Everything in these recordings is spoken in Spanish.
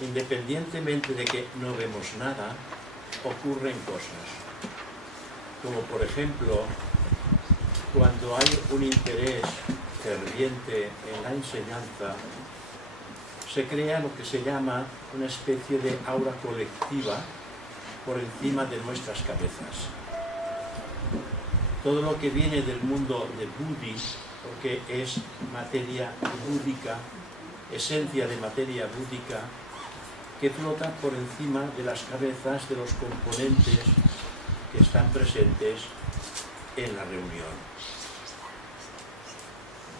Independientemente de que no vemos nada, ocurren cosas. Como por ejemplo, cuando hay un interés ferviente en la enseñanza, se crea lo que se llama una especie de aura colectiva por encima de nuestras cabezas. Todo lo que viene del mundo de Buddhi, porque es materia búdica, esencia de materia búdica, que flota por encima de las cabezas de los componentes que están presentes en la reunión.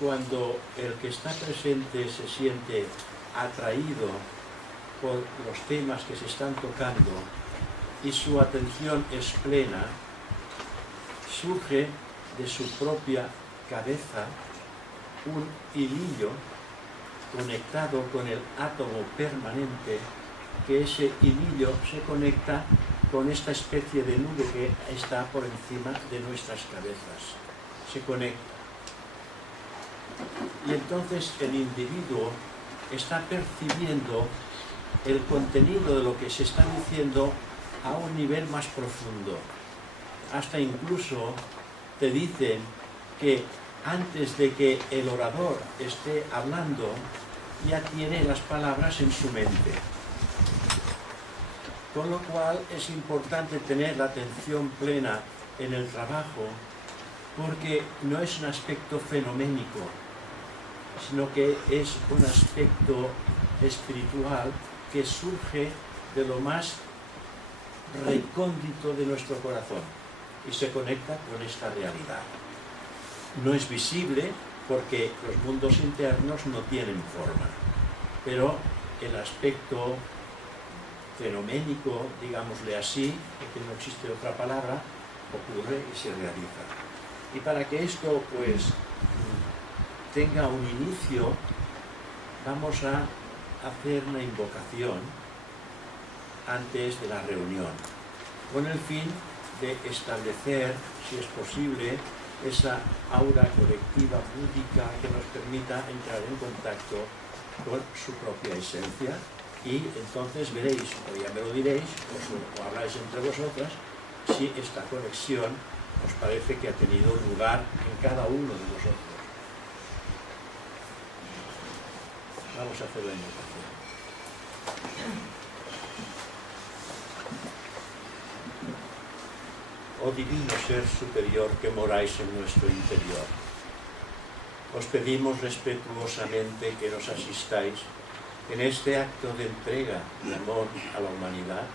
Cuando el que está presente se siente atraído por los temas que se están tocando y su atención es plena, surge de su propia cabeza un hilillo conectado con el átomo permanente, que ese hilillo se conecta con esta especie de nube que está por encima de nuestras cabezas. Se conecta. Y entonces el individuo está percibiendo el contenido de lo que se está diciendo a un nivel más profundo. Hasta incluso te dicen que antes de que el orador esté hablando, ya tiene las palabras en su mente. Con lo cual es importante tener la atención plena en el trabajo, porque no es un aspecto fenoménico, sino que es un aspecto espiritual que surge de lo más recóndito de nuestro corazón y se conecta con esta realidad. No es visible porque los mundos internos no tienen forma, pero el aspecto fenoménico, digámosle así, porque no existe otra palabra, ocurre y se realiza. Y para que esto pues tenga un inicio, vamos a hacer una invocación antes de la reunión, con el fin de establecer, si es posible, esa aura colectiva búdica que nos permita entrar en contacto con su propia esencia, y entonces veréis, o ya me lo diréis, o habláis entre vosotras, si esta conexión os parece que ha tenido lugar en cada uno de vosotros. Vamos a hacer la invocación. Oh divino ser superior que moráis en nuestro interior, os pedimos respetuosamente que nos asistáis en este acto de entrega y amor a la humanidad,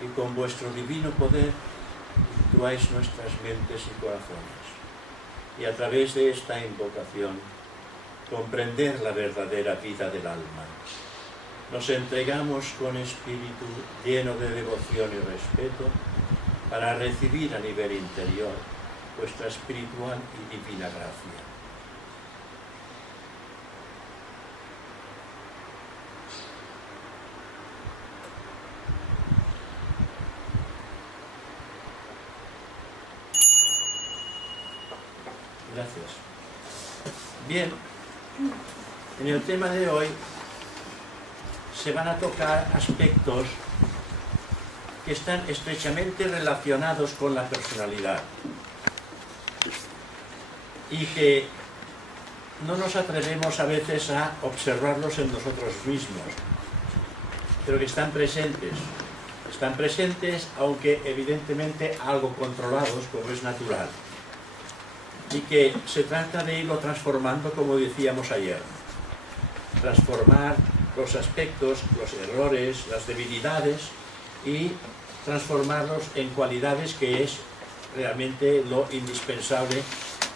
y con vuestro divino poder intuáis nuestras mentes y corazones, y a través de esta invocación comprender la verdadera vida del alma. Nos entregamos con espíritu lleno de devoción y respeto para recibir a nivel interior vuestra espiritual y divina gracia. Gracias. Bien, en el tema de hoy se van a tocar aspectos que están estrechamente relacionados con la personalidad y que no nos atrevemos a veces a observarlos en nosotros mismos, pero que están presentes aunque evidentemente algo controlados, como es natural, y que se trata de irlo transformando, como decíamos ayer, transformar los aspectos, los errores, las debilidades, y transformarlos en cualidades, que es realmente lo indispensable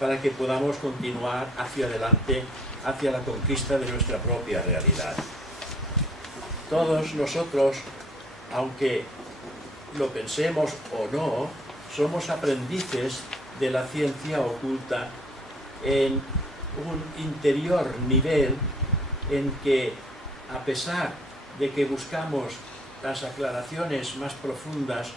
para que podamos continuar hacia adelante, hacia la conquista de nuestra propia realidad. Todos nosotros, aunque lo pensemos o no, somos aprendices de la ciencia oculta en un interior nivel en que, a pesar de que buscamos las aclaraciones más profundas,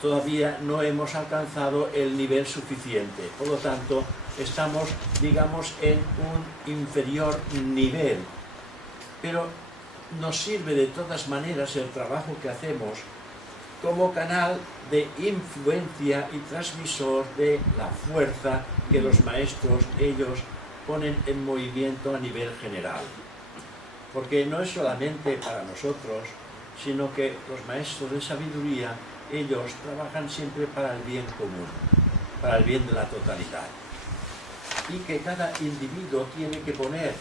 todavía no hemos alcanzado el nivel suficiente. Por lo tanto, estamos, digamos, en un inferior nivel. Pero nos sirve de todas maneras el trabajo que hacemos como canal de influencia y transmisor de la fuerza que los maestros, ellos, ponen en movimiento a nivel general. Porque no es solamente para nosotros, sino que los maestros de sabiduría, ellos trabajan siempre para el bien común, para el bien de la totalidad. Y que cada individuo tiene que poner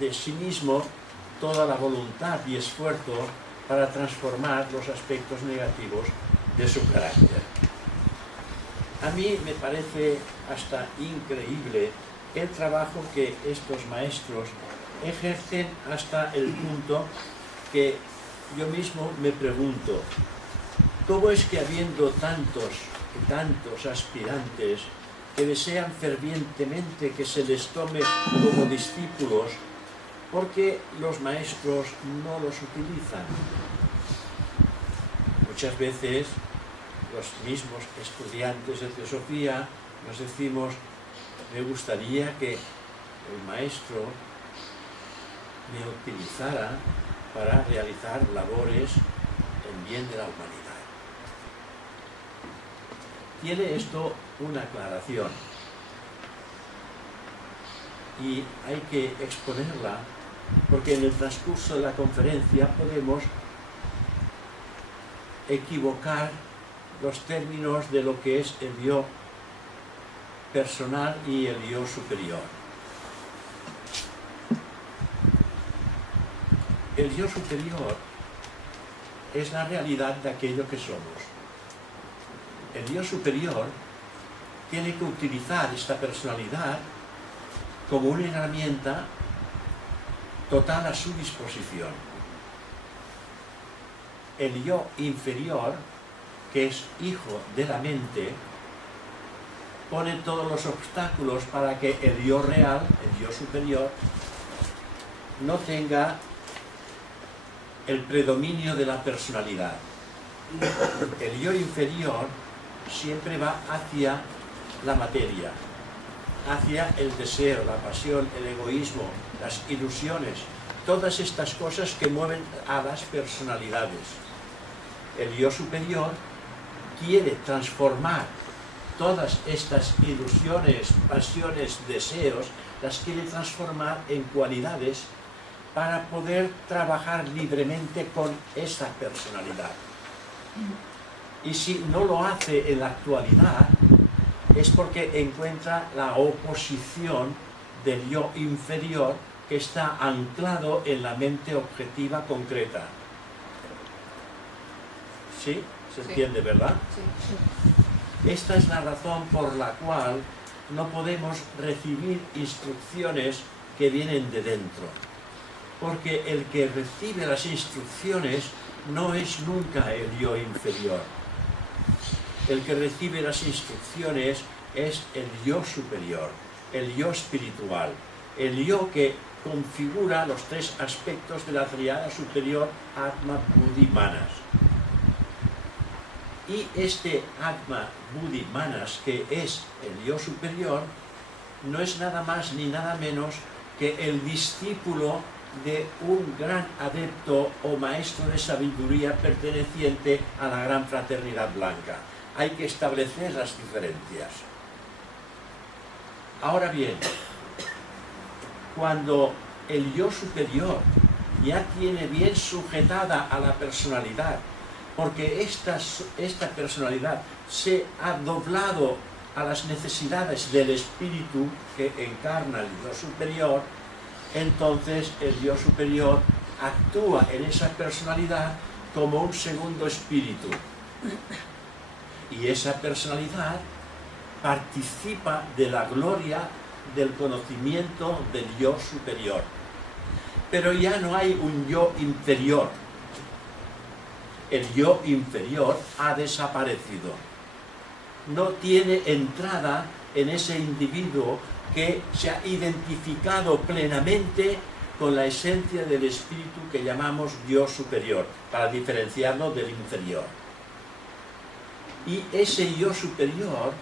de sí mismo toda la voluntad y esfuerzo para transformar los aspectos negativos de su carácter. A mí me parece hasta increíble el trabajo que estos maestros ejercen hasta el punto que yo mismo me pregunto, ¿cómo es que habiendo tantos y tantos aspirantes que desean fervientemente que se les tome como discípulos, por qué los maestros no los utilizan? Muchas veces los mismos estudiantes de teosofía nos decimos, me gustaría que el maestro me utilizara para realizar labores en bien de la humanidad. Tiene esto una aclaración y hay que exponerla porque en el transcurso de la conferencia podemos equivocar los términos de lo que es el yo personal y el yo superior. El yo superior es la realidad de aquello que somos. El yo superior tiene que utilizar esta personalidad como una herramienta total a su disposición. El yo inferior, que es hijo de la mente, pone todos los obstáculos para que el yo real, el yo superior, no tenga el predominio de la personalidad. El yo inferior siempre va hacia la materia, hacia el deseo, la pasión, el egoísmo, las ilusiones, todas estas cosas que mueven a las personalidades. El yo superior quiere transformar todas estas ilusiones, pasiones, deseos, las quiere transformar en cualidades para poder trabajar libremente con esa personalidad. Y si no lo hace en la actualidad, es porque encuentra la oposición del yo inferior que está anclado en la mente objetiva concreta. ¿Sí? ¿Se entiende, verdad? Sí. Esta es la razón por la cual no podemos recibir instrucciones que vienen de dentro. Porque el que recibe las instrucciones no es nunca el yo inferior. El que recibe las instrucciones es el yo superior, el yo espiritual, el yo que configura los tres aspectos de la triada superior Atma, Buddhi, Manas. Y este Atma, Buddhi, Manas, que es el yo superior, no es nada más ni nada menos que el discípulo de un gran adepto o maestro de sabiduría perteneciente a la gran fraternidad blanca. Hay que establecer las diferencias. Ahora bien, cuando el yo superior ya tiene bien sujetada a la personalidad, porque esta personalidad se ha doblado a las necesidades del espíritu que encarna el yo superior, entonces el yo superior actúa en esa personalidad como un segundo espíritu. Y esa personalidad participa de la gloria del conocimiento del yo superior. Pero ya no hay un yo inferior. El yo inferior ha desaparecido. No tiene entrada en ese individuo que se ha identificado plenamente con la esencia del espíritu que llamamos yo superior, para diferenciarlo del inferior. Y ese yo superior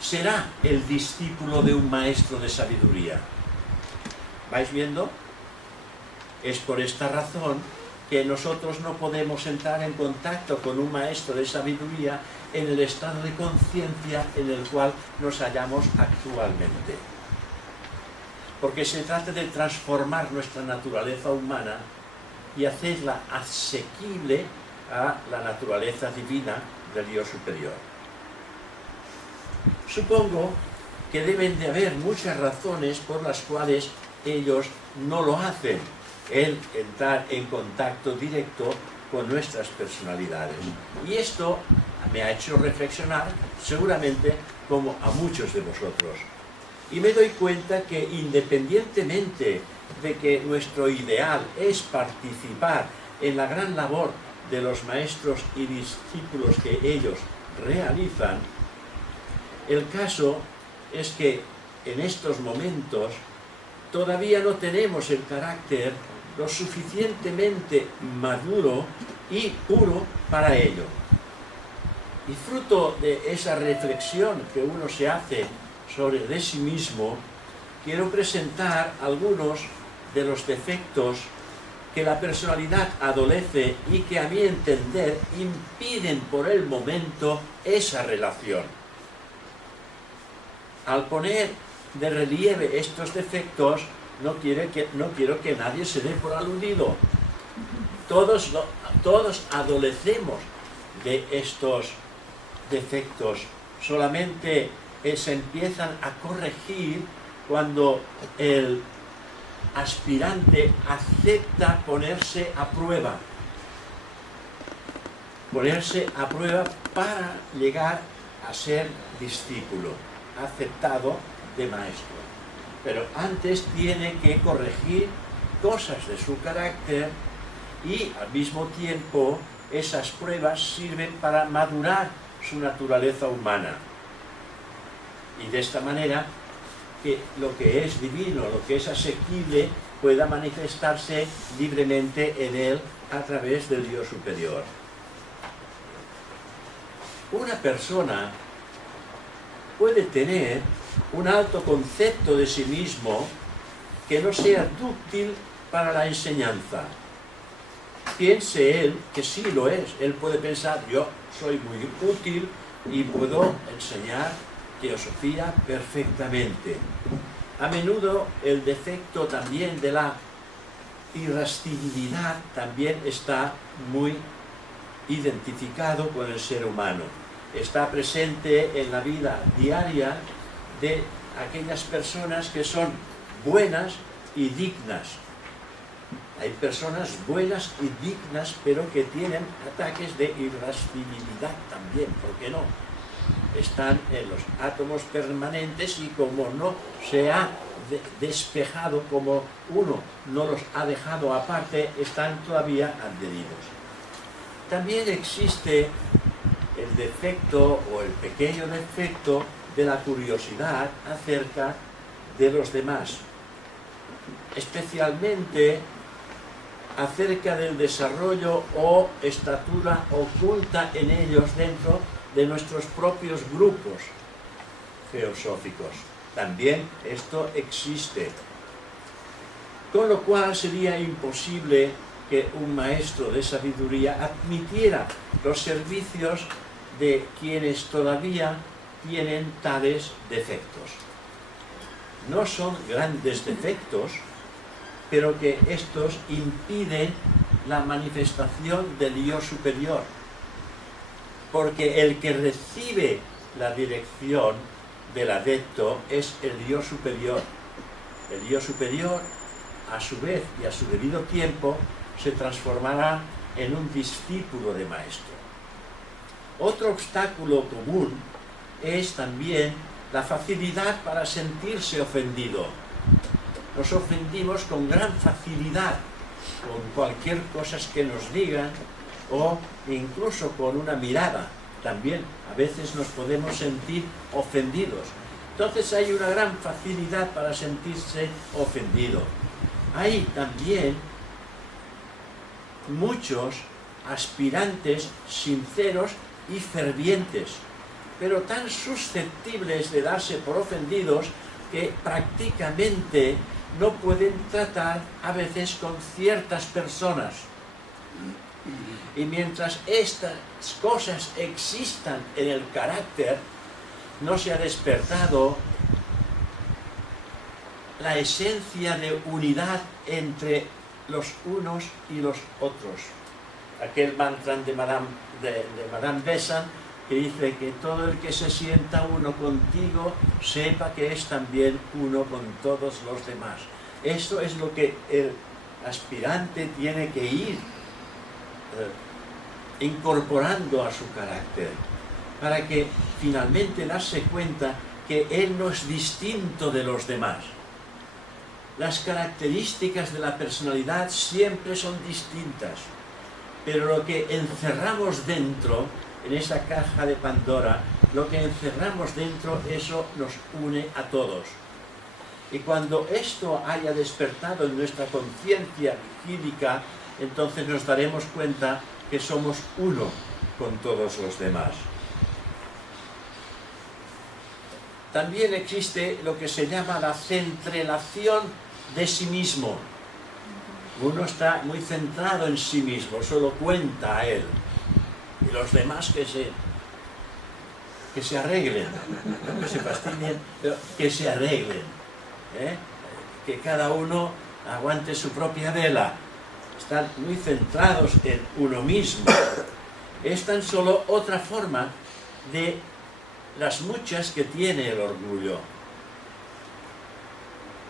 será el discípulo de un maestro de sabiduría. ¿Vais viendo? Es por esta razón que nosotros no podemos entrar en contacto con un maestro de sabiduría en el estado de conciencia en el cual nos hallamos actualmente. Porque se trata de transformar nuestra naturaleza humana y hacerla asequible a la naturaleza divina del Dios superior. Supongo que deben de haber muchas razones por las cuales ellos no lo hacen, el entrar en contacto directo con nuestras personalidades. Y esto me ha hecho reflexionar, seguramente como a muchos de vosotros. Y me doy cuenta que independientemente de que nuestro ideal es participar en la gran labor de los maestros y discípulos que ellos realizan, el caso es que en estos momentos todavía no tenemos el carácter lo suficientemente maduro y puro para ello. Y fruto de esa reflexión que uno se hace sobre de sí mismo, quiero presentar algunos de los defectos que la personalidad adolece y que a mi entender impiden por el momento esa relación. Al poner de relieve estos defectos, no quiero que nadie se dé por aludido. Todos adolecemos de estos defectos, solamente se empiezan a corregir cuando el aspirante acepta ponerse a prueba. Ponerse a prueba para llegar a ser discípulo, aceptado de maestro. Pero antes tiene que corregir cosas de su carácter y al mismo tiempo esas pruebas sirven para madurar su naturaleza humana. Y de esta manera que lo que es divino, lo que es asequible, pueda manifestarse libremente en él a través del Dios superior. Una persona puede tener un alto concepto de sí mismo que no sea dúctil para la enseñanza. Piense él que sí lo es. Él puede pensar, yo soy muy útil y puedo enseñar teosofía perfectamente. A menudo el defecto también de la irascibilidad también está muy identificado con el ser humano. Está presente en la vida diaria de aquellas personas que son buenas y dignas. Hay personas buenas y dignas, pero que tienen ataques de irascibilidad también, ¿por qué no? Están en los átomos permanentes y como no se ha despejado, como uno no los ha dejado aparte, están todavía adheridos. También existe el defecto o el pequeño defecto de la curiosidad acerca de los demás, especialmente acerca del desarrollo o estatura oculta en ellos dentro de nuestros propios grupos teosóficos. También esto existe. Con lo cual sería imposible que un maestro de sabiduría admitiera los servicios de quienes todavía tienen tales defectos. No son grandes defectos, pero que estos impiden la manifestación del Dios superior. Porque el que recibe la dirección del adepto es el Dios superior. El Dios superior, a su vez y a su debido tiempo, se transformará en un discípulo de maestro. Otro obstáculo común es también la facilidad para sentirse ofendido. Nos ofendimos con gran facilidad con cualquier cosa que nos digan o incluso con una mirada. También a veces nos podemos sentir ofendidos. Entonces hay una gran facilidad para sentirse ofendido. Hay también muchos aspirantes sinceros y fervientes, pero tan susceptibles de darse por ofendidos que prácticamente no pueden tratar a veces con ciertas personas. Y mientras estas cosas existan en el carácter, no se ha despertado la esencia de unidad entre los unos y los otros. Aquel mantra de Madame Besant, que dice que todo el que se sienta uno contigo sepa que es también uno con todos los demás. Esto es lo que el aspirante tiene que ir incorporando a su carácter, para que finalmente darse cuenta que él no es distinto de los demás. Las características de la personalidad siempre son distintas, pero lo que encerramos dentro, en esa caja de Pandora, lo que encerramos dentro, eso nos une a todos. Y cuando esto haya despertado en nuestra conciencia vigílica, entonces nos daremos cuenta que somos uno con todos los demás. También existe lo que se llama la centrelación de sí mismo. Uno está muy centrado en sí mismo, solo cuenta a él. Y los demás que se arreglen, no que se fastidien, pero que se arreglen. Que cada uno aguante su propia vela. Están muy centrados en uno mismo. Es tan solo otra forma de las muchas que tiene el orgullo.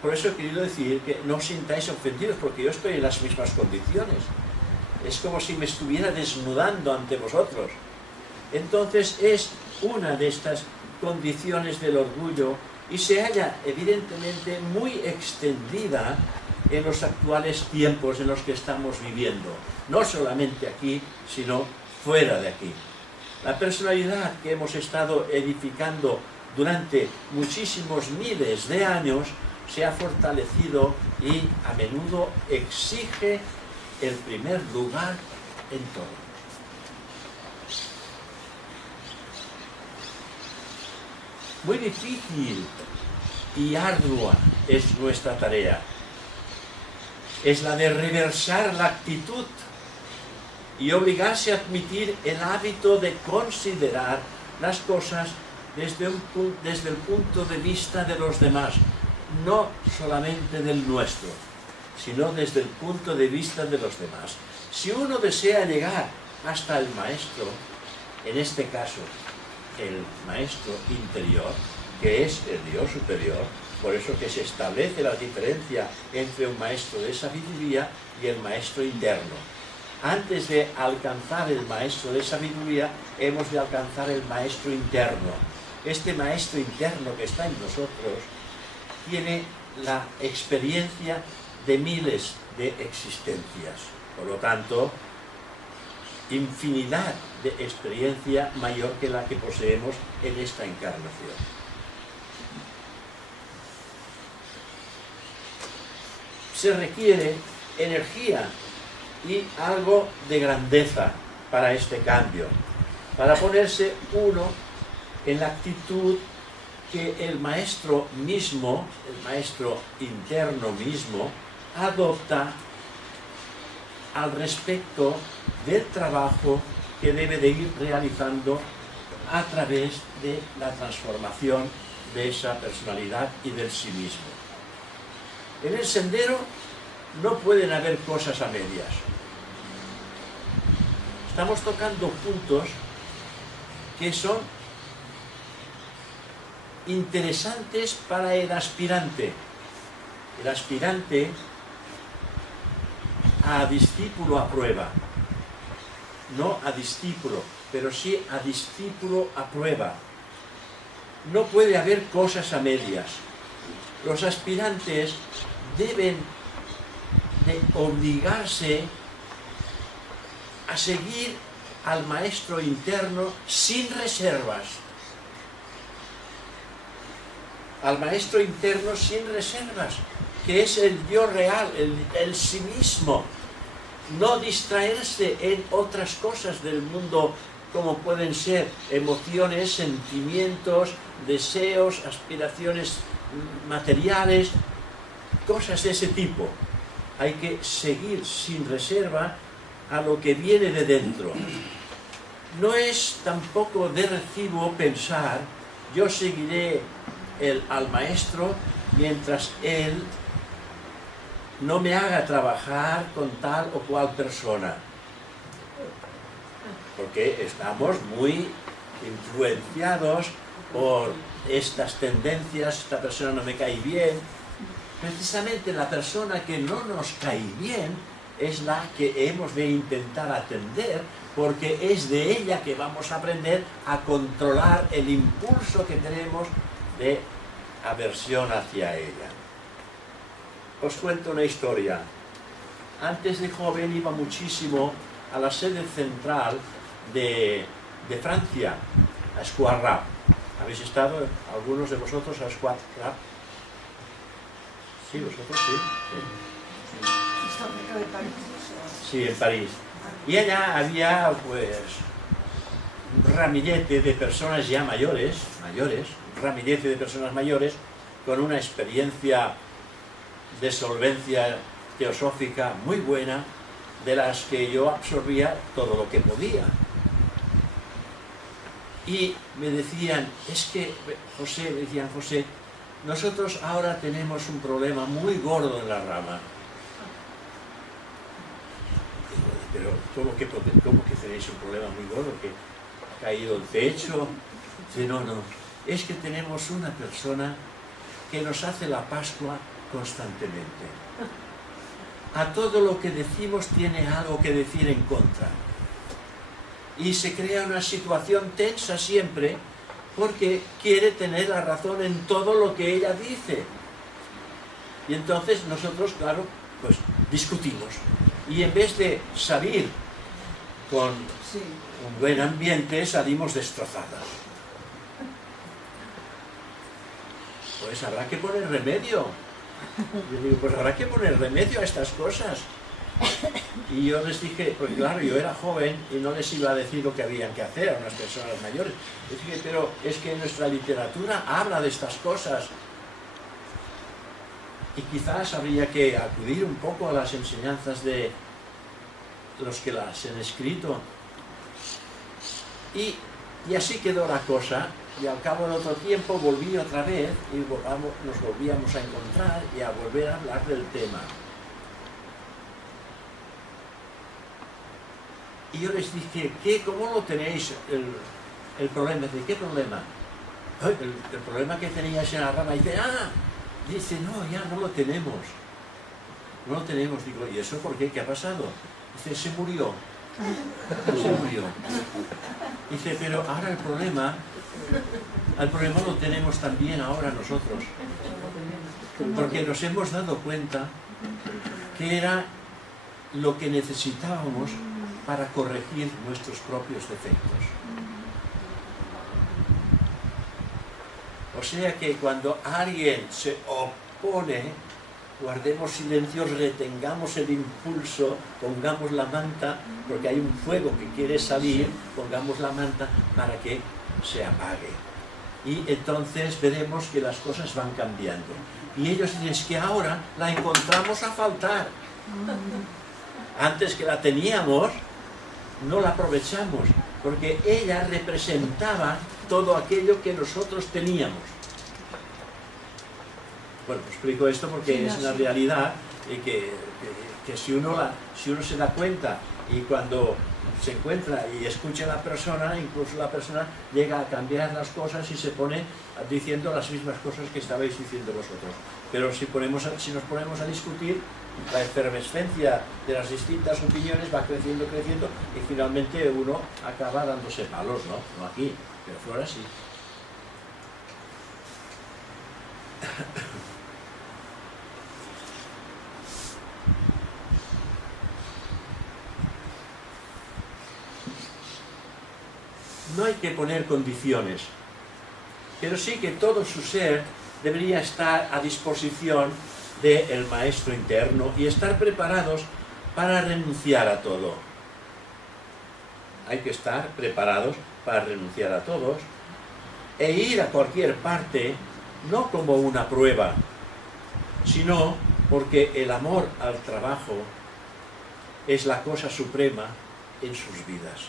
Por eso he querido decir que no os sintáis ofendidos, porque yo estoy en las mismas condiciones. Es como si me estuviera desnudando ante vosotros. Entonces es una de estas condiciones del orgullo y se halla evidentemente muy extendida en los actuales tiempos en los que estamos viviendo. No solamente aquí, sino fuera de aquí. La personalidad que hemos estado edificando durante muchísimos miles de años se ha fortalecido y a menudo exige el primer lugar en todo. Muy difícil y ardua es nuestra tarea. Es la de reversar la actitud y obligarse a admitir el hábito de considerar las cosas desde el punto de vista de los demás, no solamente del nuestro, sino desde el punto de vista de los demás. Si uno desea llegar hasta el maestro, en este caso, el maestro interior, que es el Dios superior, por eso que se establece la diferencia entre un maestro de sabiduría y el maestro interno. Antes de alcanzar el maestro de sabiduría, hemos de alcanzar el maestro interno. Este maestro interno que está en nosotros tiene la experiencia de miles de existencias. Por lo tanto, infinidad de experiencia mayor que la que poseemos en esta encarnación. Se requiere energía y algo de grandeza para este cambio, para ponerse uno en la actitud que el maestro mismo, el maestro interno mismo, adopta al respecto del trabajo que debe de ir realizando a través de la transformación de esa personalidad y del sí mismo. En el sendero no pueden haber cosas a medias. Estamos tocando puntos que son interesantes para el aspirante. El aspirante a discípulo a prueba. No a discípulo, pero sí a discípulo a prueba. No puede haber cosas a medias. Los aspirantes deben de obligarse a seguir al maestro interno sin reservas. Al maestro interno sin reservas, que es el yo real, el sí mismo. No distraerse en otras cosas del mundo como pueden ser emociones, sentimientos, deseos, aspiraciones materiales. cosas de ese tipo. Hay que seguir sin reserva a lo que viene de dentro. No es tampoco de recibo pensar, yo seguiré al maestro mientras él no me haga trabajar con tal o cual persona. Porque estamos muy influenciados por estas tendencias, esta persona no me cae bien. Precisamente la persona que no nos cae bien es la que hemos de intentar atender, porque es de ella que vamos a aprender a controlar el impulso que tenemos de aversión hacia ella. Os cuento una historia. Antes de joven iba muchísimo a la sede central de Francia, a Square Rap. ¿Habéis estado algunos de vosotros a Square Rap? Sí, vosotros sí. Está cerca de París. Sí, en París. Y allá había, pues, un ramillete de personas ya mayores, un ramillete de personas mayores con una experiencia de solvencia teosófica muy buena, de las que yo absorbía todo lo que podía. Y me decían, es que, José, me decían, José, nosotros ahora tenemos un problema muy gordo en la rama. Pero ¿cómo que tenéis un problema muy gordo? ¿Que ha caído el techo? Dice, no, es que tenemos una persona que nos hace la Pascua constantemente. A todo lo que decimos tiene algo que decir en contra. Y se crea una situación tensa siempre porque quiere tener la razón en todo lo que ella dice. Y entonces nosotros, claro, pues discutimos. Y en vez de salir con un buen ambiente, salimos destrozadas. Pues habrá que poner remedio. Yo digo, pues habrá que poner remedio a estas cosas. Y yo les dije, porque claro, yo era joven y no les iba a decir lo que habían que hacer a unas personas mayores. Les dije, pero es que nuestra literatura habla de estas cosas. Y quizás habría que acudir un poco a las enseñanzas de los que las han escrito. Y así quedó la cosa. Y al cabo de otro tiempo volví otra vez y nos volvíamos a encontrar y a volver a hablar del tema. Y yo les dije, ¿cómo lo tenéis el problema? Dice, ¿qué problema? El problema que teníais en la rama. Dice, no, ya no lo tenemos. No lo tenemos. Digo, ¿y eso por qué? ¿Qué ha pasado? Dice, se murió. Se murió. Dice, pero ahora el problema lo tenemos también ahora nosotros. Porque nos hemos dado cuenta que era lo que necesitábamos para corregir nuestros propios defectos. O sea que cuando alguien se opone, guardemos silencio, retengamos el impulso, pongamos la manta, porque hay un fuego que quiere salir, pongamos la manta para que se apague. Y entonces veremos que las cosas van cambiando. Y ellos dicen, es que ahora la encontramos a faltar. Antes que la teníamos, no la aprovechamos, porque ella representaba todo aquello que nosotros teníamos. Bueno, explico esto porque es una realidad que si uno se da cuenta y cuando se encuentra y escucha a la persona, incluso la persona llega a cambiar las cosas y se pone diciendo las mismas cosas que estabais diciendo vosotros. Pero si nos ponemos a discutir, la efervescencia de las distintas opiniones va creciendo y finalmente uno acaba dándose palos, ¿no? No aquí, pero fuera sí. No hay que poner condiciones, pero sí que todo su ser debería estar a disposición del maestro interno y estar preparados para renunciar a todo. Hay que estar preparados para renunciar a todos e ir a cualquier parte, no como una prueba, sino porque el amor al trabajo es la cosa suprema en sus vidas.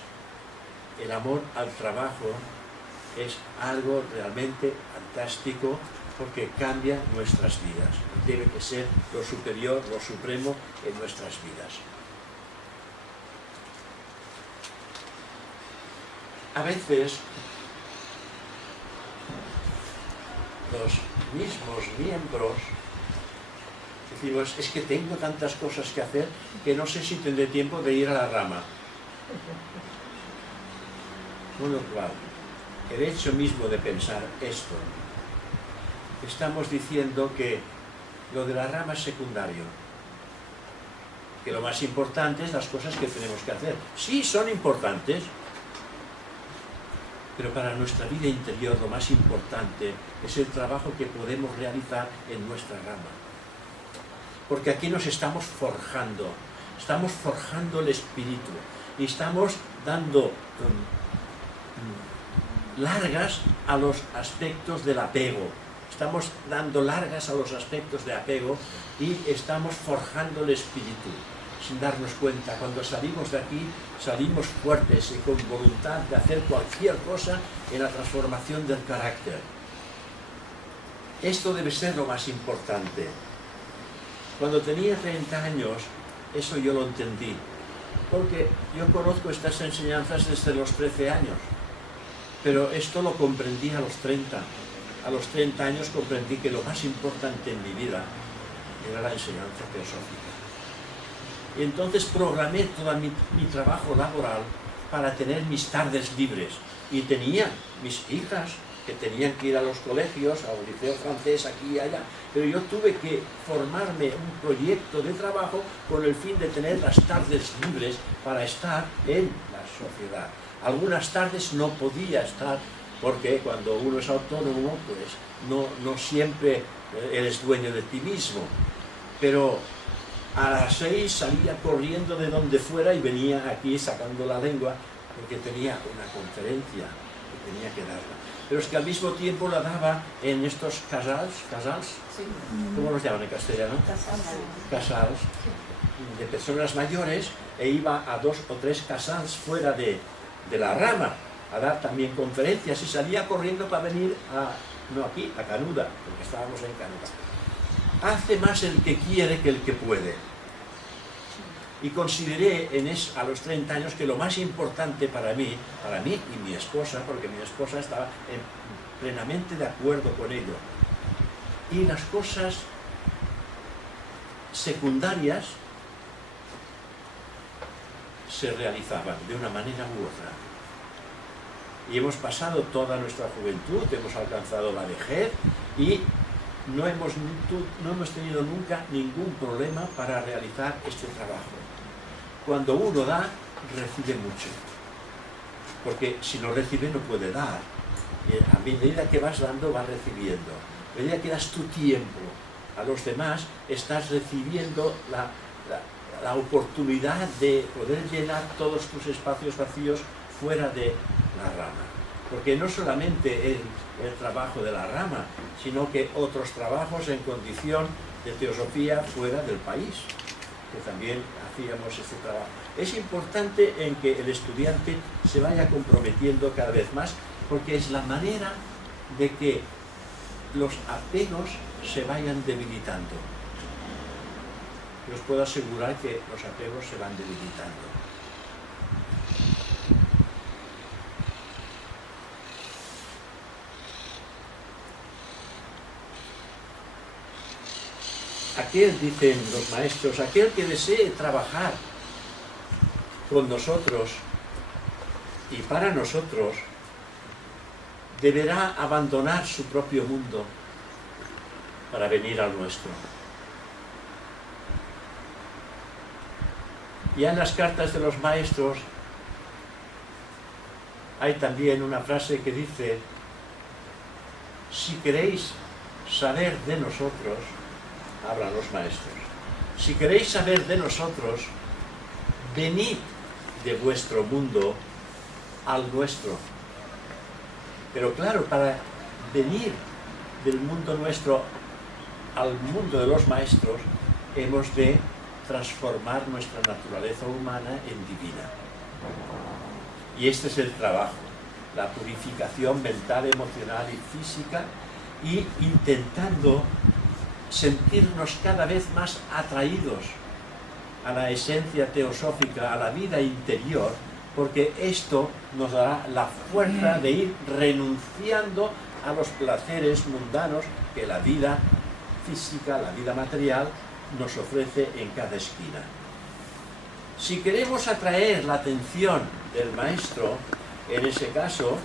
El amor al trabajo es algo realmente fantástico porque cambia nuestras vidas. Debe que ser lo superior, lo supremo en nuestras vidas. A veces los mismos miembros decimos, es que tengo tantas cosas que hacer que no sé si tendré tiempo de ir a la rama. Con lo cual, el hecho mismo de pensar esto, estamos diciendo que lo de la rama es secundario, que lo más importante es las cosas que tenemos que hacer. Sí, son importantes, pero para nuestra vida interior lo más importante es el trabajo que podemos realizar en nuestra rama. Porque aquí nos estamos forjando el espíritu y estamos dando largas a los aspectos del apego. Estamos dando largas a los aspectos de apego y estamos forjando el espíritu sin darnos cuenta. Cuando salimos de aquí, salimos fuertes y con voluntad de hacer cualquier cosa en la transformación del carácter. Esto debe ser lo más importante. Cuando tenía 30 años, eso yo lo entendí, porque yo conozco estas enseñanzas desde los 13 años, pero esto lo comprendí a los 30. A los 30 años comprendí que lo más importante en mi vida era la enseñanza teosófica. Y entonces programé todo mi trabajo laboral para tener mis tardes libres. Y tenía mis hijas que tenían que ir a los colegios, al liceo francés, aquí y allá. Pero yo tuve que formarme un proyecto de trabajo con el fin de tener las tardes libres para estar en la sociedad. Algunas tardes no podía estar porque cuando uno es autónomo, pues no siempre eres dueño de ti mismo. Pero a las 6 salía corriendo de donde fuera y venía aquí sacando la lengua porque tenía una conferencia que tenía que darla. Pero es que al mismo tiempo la daba en estos casals, Sí. ¿cómo los llaman en castellano? Casals de personas mayores, e iba a 2 o 3 casals fuera de la rama a dar también conferencias y salía corriendo para venir no aquí, a Canuda, porque estábamos en Canuda. Hace más el que quiere que el que puede. Y consideré a los 30 años que lo más importante para mí y mi esposa, porque mi esposa estaba plenamente de acuerdo con ello, y las cosas secundarias se realizaban de una manera u otra. Y hemos pasado toda nuestra juventud, hemos alcanzado la vejez y no hemos tenido nunca ningún problema para realizar este trabajo. Cuando uno da, recibe mucho. Porque si no recibe, no puede dar. Y a medida que vas dando, vas recibiendo. A medida que das tu tiempo a los demás, estás recibiendo la oportunidad de poder llenar todos tus espacios vacíos fuera de la rama. Porque no solamente el trabajo de la rama, sino que otros trabajos en condición de teosofía fuera del país, que también hacíamos este trabajo. Es importante en que el estudiante se vaya comprometiendo cada vez más, porque es la manera de que los apegos se vayan debilitando. Yo os puedo asegurar que los apegos se van debilitando. Aquel, dicen los maestros, aquel que desee trabajar con nosotros y para nosotros, deberá abandonar su propio mundo para venir al nuestro. Ya en las cartas de los maestros hay también una frase que dice: si queréis saber de nosotros, hablan los maestros, si queréis saber de nosotros, venid de vuestro mundo al nuestro. Pero claro, para venir del mundo nuestro al mundo de los maestros, hemos de transformar nuestra naturaleza humana en divina. Y este es el trabajo, la purificación mental, emocional y física, y intentando sentirnos cada vez más atraídos a la esencia teosófica, a la vida interior, porque esto nos dará la fuerza de ir renunciando a los placeres mundanos que la vida física, la vida material, nos ofrece en cada esquina. Si queremos atraer la atención del maestro, en ese caso,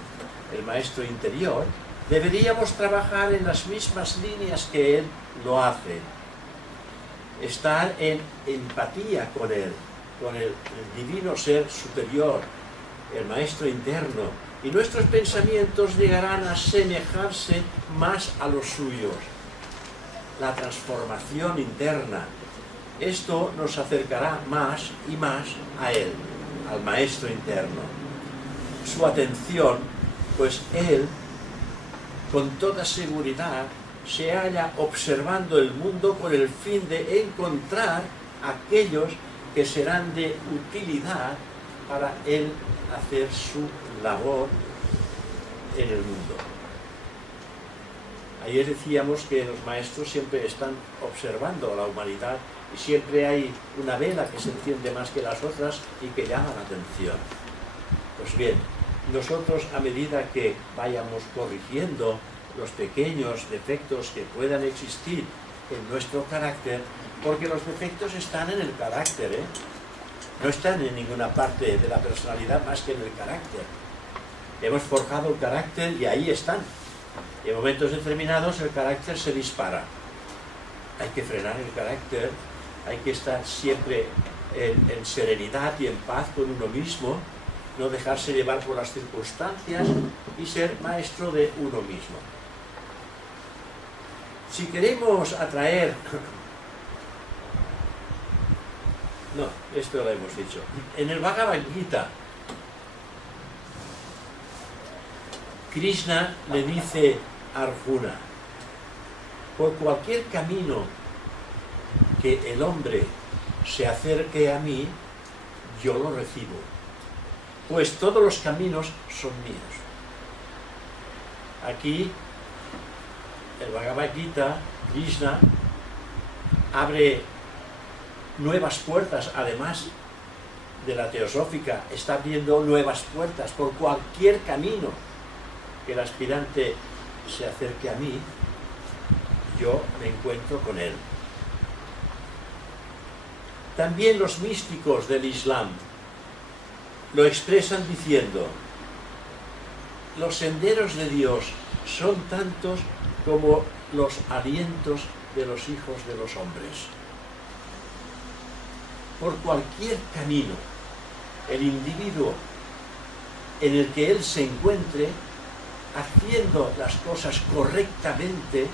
el maestro interior, deberíamos trabajar en las mismas líneas que él lo hace. Estar en empatía con él, con el divino ser superior, el maestro interno, y nuestros pensamientos llegarán a asemejarse más a los suyos. La transformación interna, esto nos acercará más y más a él, al maestro interno. Su atención, pues él, con toda seguridad, se halla observando el mundo con el fin de encontrar aquellos que serán de utilidad para él hacer su labor en el mundo. Ayer decíamos que los maestros siempre están observando a la humanidad y siempre hay una vela que se enciende más que las otras y que llama la atención. Pues bien, nosotros a medida que vayamos corrigiendo los pequeños defectos que puedan existir en nuestro carácter, porque los defectos están en el carácter, no están en ninguna parte de la personalidad más que en el carácter. Hemos forjado el carácter y ahí están. Y en momentos determinados el carácter se dispara. Hay que frenar el carácter, hay que estar siempre en serenidad y en paz con uno mismo, no dejarse llevar por las circunstancias y ser maestro de uno mismo. Si queremos atraer... No, esto lo hemos dicho. En el Bhagavad Gita, Krishna le dice a Arjuna, por cualquier camino que el hombre se acerque a mí, yo lo recibo, pues todos los caminos son míos. Aquí, el Bhagavad Gita, Krishna abre nuevas puertas, además de la teosófica, está abriendo nuevas puertas por cualquier camino que el aspirante se acerque a mí, yo me encuentro con él. También los místicos del Islam lo expresan diciendo: los senderos de Dios son tantos como los alientos de los hijos de los hombres. Por cualquier camino, el individuo en el que él se encuentre, haciendo las cosas correctamente,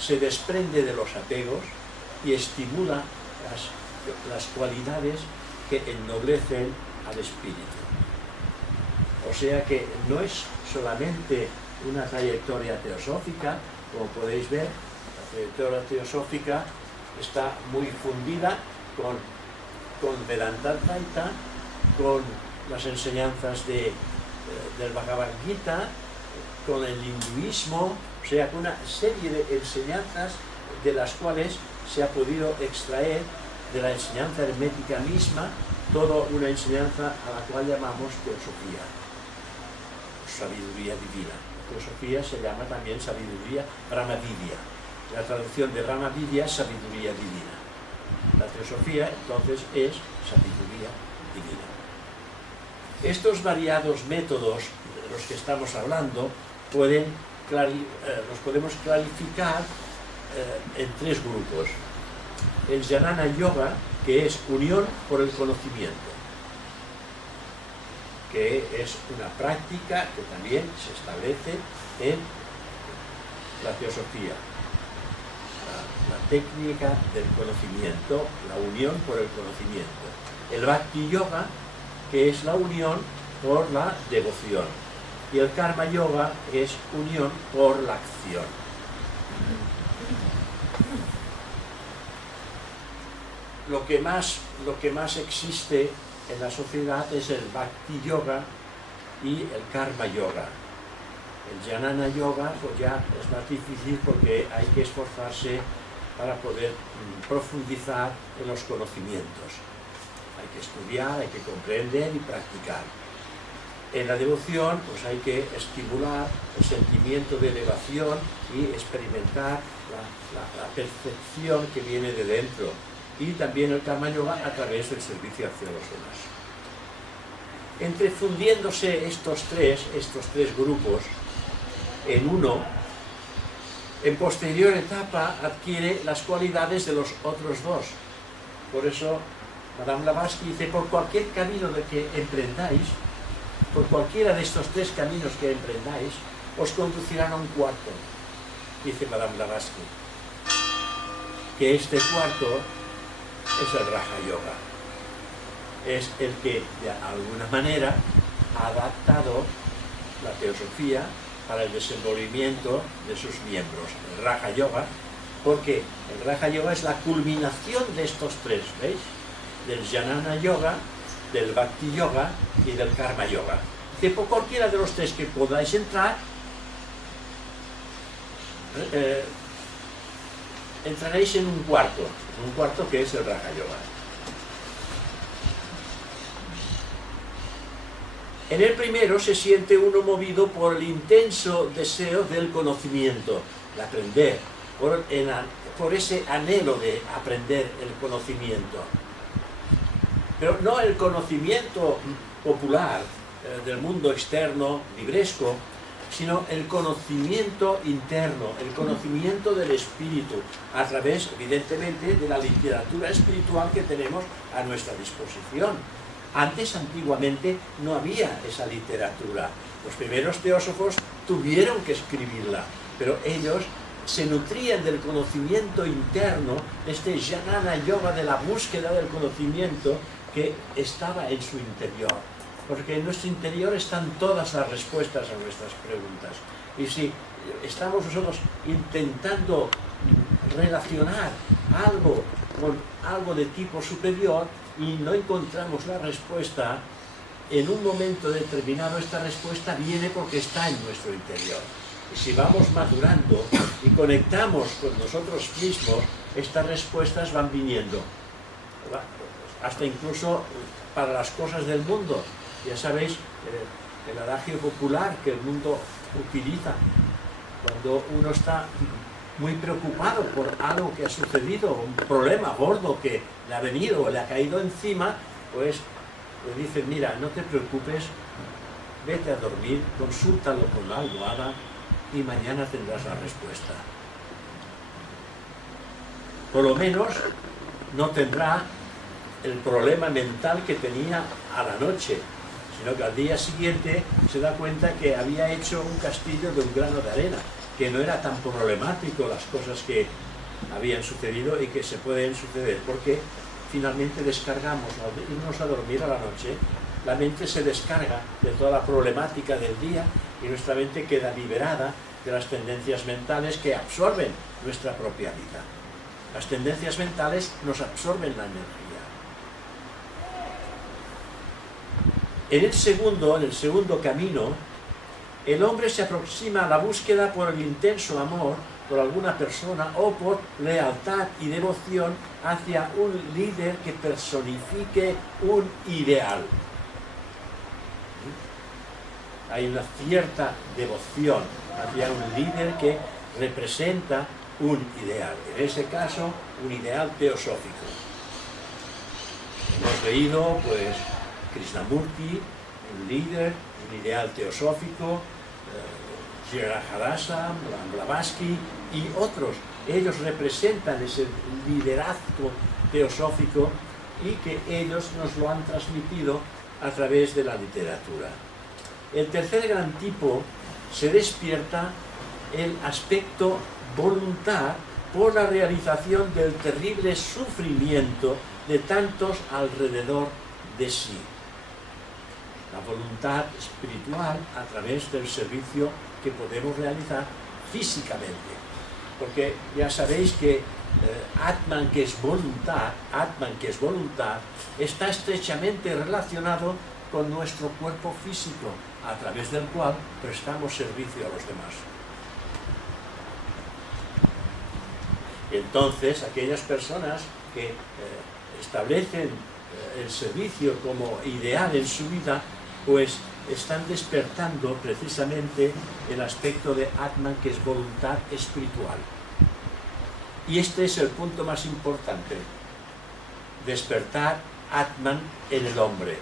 se desprende de los apegos y estimula las cualidades que ennoblecen al espíritu. O sea que no es solamente una trayectoria teosófica, como podéis ver, la trayectoria teosófica está muy fundida con Vedanta Advaita, con las enseñanzas del Bhagavad Gita, con el hinduismo, o sea, con una serie de enseñanzas de las cuales se ha podido extraer de la enseñanza hermética misma toda una enseñanza a la cual llamamos teosofía, sabiduría divina. La teosofía se llama también sabiduría Brahmavidya. La traducción de Brahmavidya es sabiduría divina. La teosofía, entonces, es sabiduría divina. Estos variados métodos de los que estamos hablando los podemos clarificar en tres grupos. El Jnana Yoga, que es unión por el conocimiento, que es una práctica que también se establece en la teosofía. La técnica del conocimiento, la unión por el conocimiento. El Bhakti Yoga, que es la unión por la devoción. Y el Karma Yoga es unión por la acción. lo que más existe en la sociedad es el Bhakti Yoga y el Karma Yoga. El Jnana Yoga pues ya es más difícil porque hay que esforzarse para poder profundizar en los conocimientos. Hay que estudiar, hay que comprender y practicar. En la devoción pues hay que estimular el sentimiento de elevación y experimentar la perfección que viene de dentro. Y también el Karma Yoga a través del servicio hacia los demás. Entrefundiéndose estos tres grupos en uno, en posterior etapa adquiere las cualidades de los otros dos. Por eso Madame Blavatsky dice, por cualquier camino de que emprendáis, por cualquiera de estos tres caminos que emprendáis, os conducirán a un cuarto, dice Madame Blavatsky, que este cuarto es el Raja Yoga. Es el que de alguna manera ha adaptado la teosofía para el desenvolvimiento de sus miembros, el Raja Yoga, porque el Raja Yoga es la culminación de estos tres, ¿veis? Del Jnana Yoga, del Bhakti Yoga y del Karma Yoga. Que por cualquiera de los tres que podáis entrar, entraréis en un cuarto que es el Raja Yoga. En el primero se siente uno movido por el intenso deseo del conocimiento, de aprender, por ese anhelo de aprender el conocimiento. Pero no el conocimiento popular del mundo externo, libresco, sino el conocimiento interno, el conocimiento del espíritu, a través, evidentemente, de la literatura espiritual que tenemos a nuestra disposición. Antes, antiguamente, no había esa literatura. Los primeros teósofos tuvieron que escribirla, pero ellos se nutrían del conocimiento interno, de este Jnana Yoga, de la búsqueda del conocimiento que estaba en su interior. Porque en nuestro interior están todas las respuestas a nuestras preguntas. Y si estamos nosotros intentando relacionar algo con algo de tipo superior y no encontramos la respuesta, en un momento determinado esta respuesta viene porque está en nuestro interior. Y si vamos madurando y conectamos con nosotros mismos, estas respuestas van viniendo. Hasta incluso para las cosas del mundo. Ya sabéis, el adagio popular que el mundo utiliza cuando uno está muy preocupado por algo que ha sucedido, un problema gordo que le ha venido o le ha caído encima, pues le dicen, mira, no te preocupes, vete a dormir, consúltalo con la almohada y mañana tendrás la respuesta. Por lo menos no tendrá el problema mental que tenía a la noche, sino que al día siguiente se da cuenta que había hecho un castillo de un grano de arena, que no era tan problemático las cosas que habían sucedido y que se pueden suceder, porque finalmente descargamos, al irnos a dormir a la noche, la mente se descarga de toda la problemática del día y nuestra mente queda liberada de las tendencias mentales que absorben nuestra propia vida. Las tendencias mentales nos absorben la energía. En el segundo camino, el hombre se aproxima a la búsqueda por el intenso amor por alguna persona o por lealtad y devoción hacia un líder que personifique un ideal. Hay una cierta devoción hacia un líder que representa un ideal, en ese caso un ideal teosófico. Hemos leído pues Krishnamurti, un líder, un ideal teosófico, Shirahadasa, Blavatsky y otros. Ellos representan ese liderazgo teosófico y que ellos nos lo han transmitido a través de la literatura. El tercer gran tipo se despierta el aspecto voluntad por la realización del terrible sufrimiento de tantos alrededor de sí. La voluntad espiritual a través del servicio que podemos realizar físicamente. Porque ya sabéis que Atman, que es voluntad, está estrechamente relacionado con nuestro cuerpo físico, a través del cual prestamos servicio a los demás. Entonces, aquellas personas que establecen el servicio como ideal en su vida, pues están despertando precisamente el aspecto de Atman, que es voluntad espiritual. Y este es el punto más importante: despertar Atman en el hombre.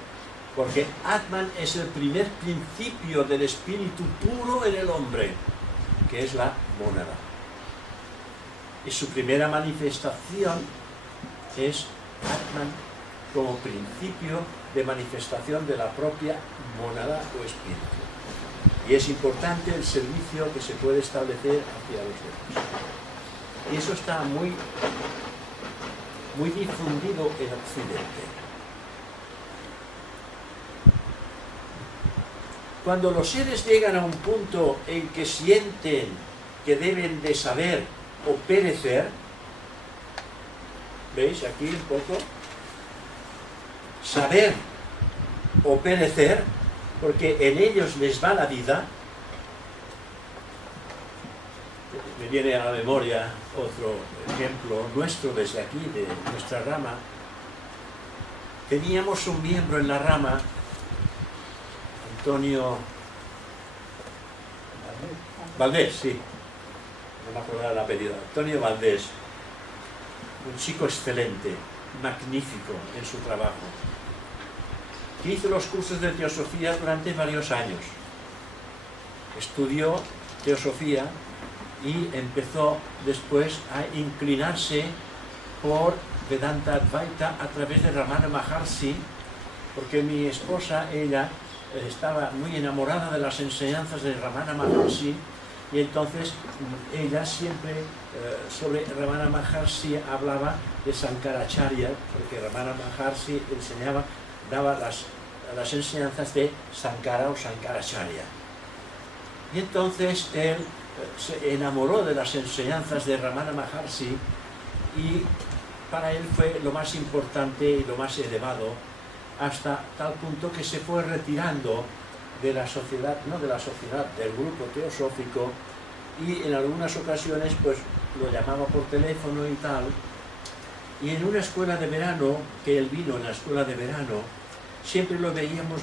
Porque Atman es el primer principio del espíritu puro en el hombre, que es la mónada. Y su primera manifestación es Atman como principio de manifestación de la propia mónada o espíritu. Y es importante el servicio que se puede establecer hacia los demás. Y eso está muy difundido en Occidente. Cuando los seres llegan a un punto en que sienten que deben de saber o perecer, ¿veis aquí un poco? Saber o perecer, porque en ellos les va la vida. Me viene a la memoria otro ejemplo nuestro desde aquí, de nuestra rama. Teníamos un miembro en la rama, Antonio Valdés, sí, no me acuerdo el apellido, Antonio Valdés, un chico excelente, magnífico en su trabajo, que hizo los cursos de teosofía durante varios años. Estudió teosofía y empezó después a inclinarse por Vedanta Advaita a través de Ramana Maharshi, porque mi esposa, ella, estaba muy enamorada de las enseñanzas de Ramana Maharshi, y entonces ella siempre sobre Ramana Maharshi hablaba de Sankaracharya, porque Ramana Maharshi daba las enseñanzas de Sankara o Sankaracharya. Y entonces él se enamoró de las enseñanzas de Ramana Maharshi, y para él fue lo más importante y lo más elevado, hasta tal punto que se fue retirando de la sociedad, no de la sociedad, del grupo teosófico, y en algunas ocasiones pues lo llamaba por teléfono y tal. Y en una escuela de verano, que él vino en la escuela de verano, siempre lo veíamos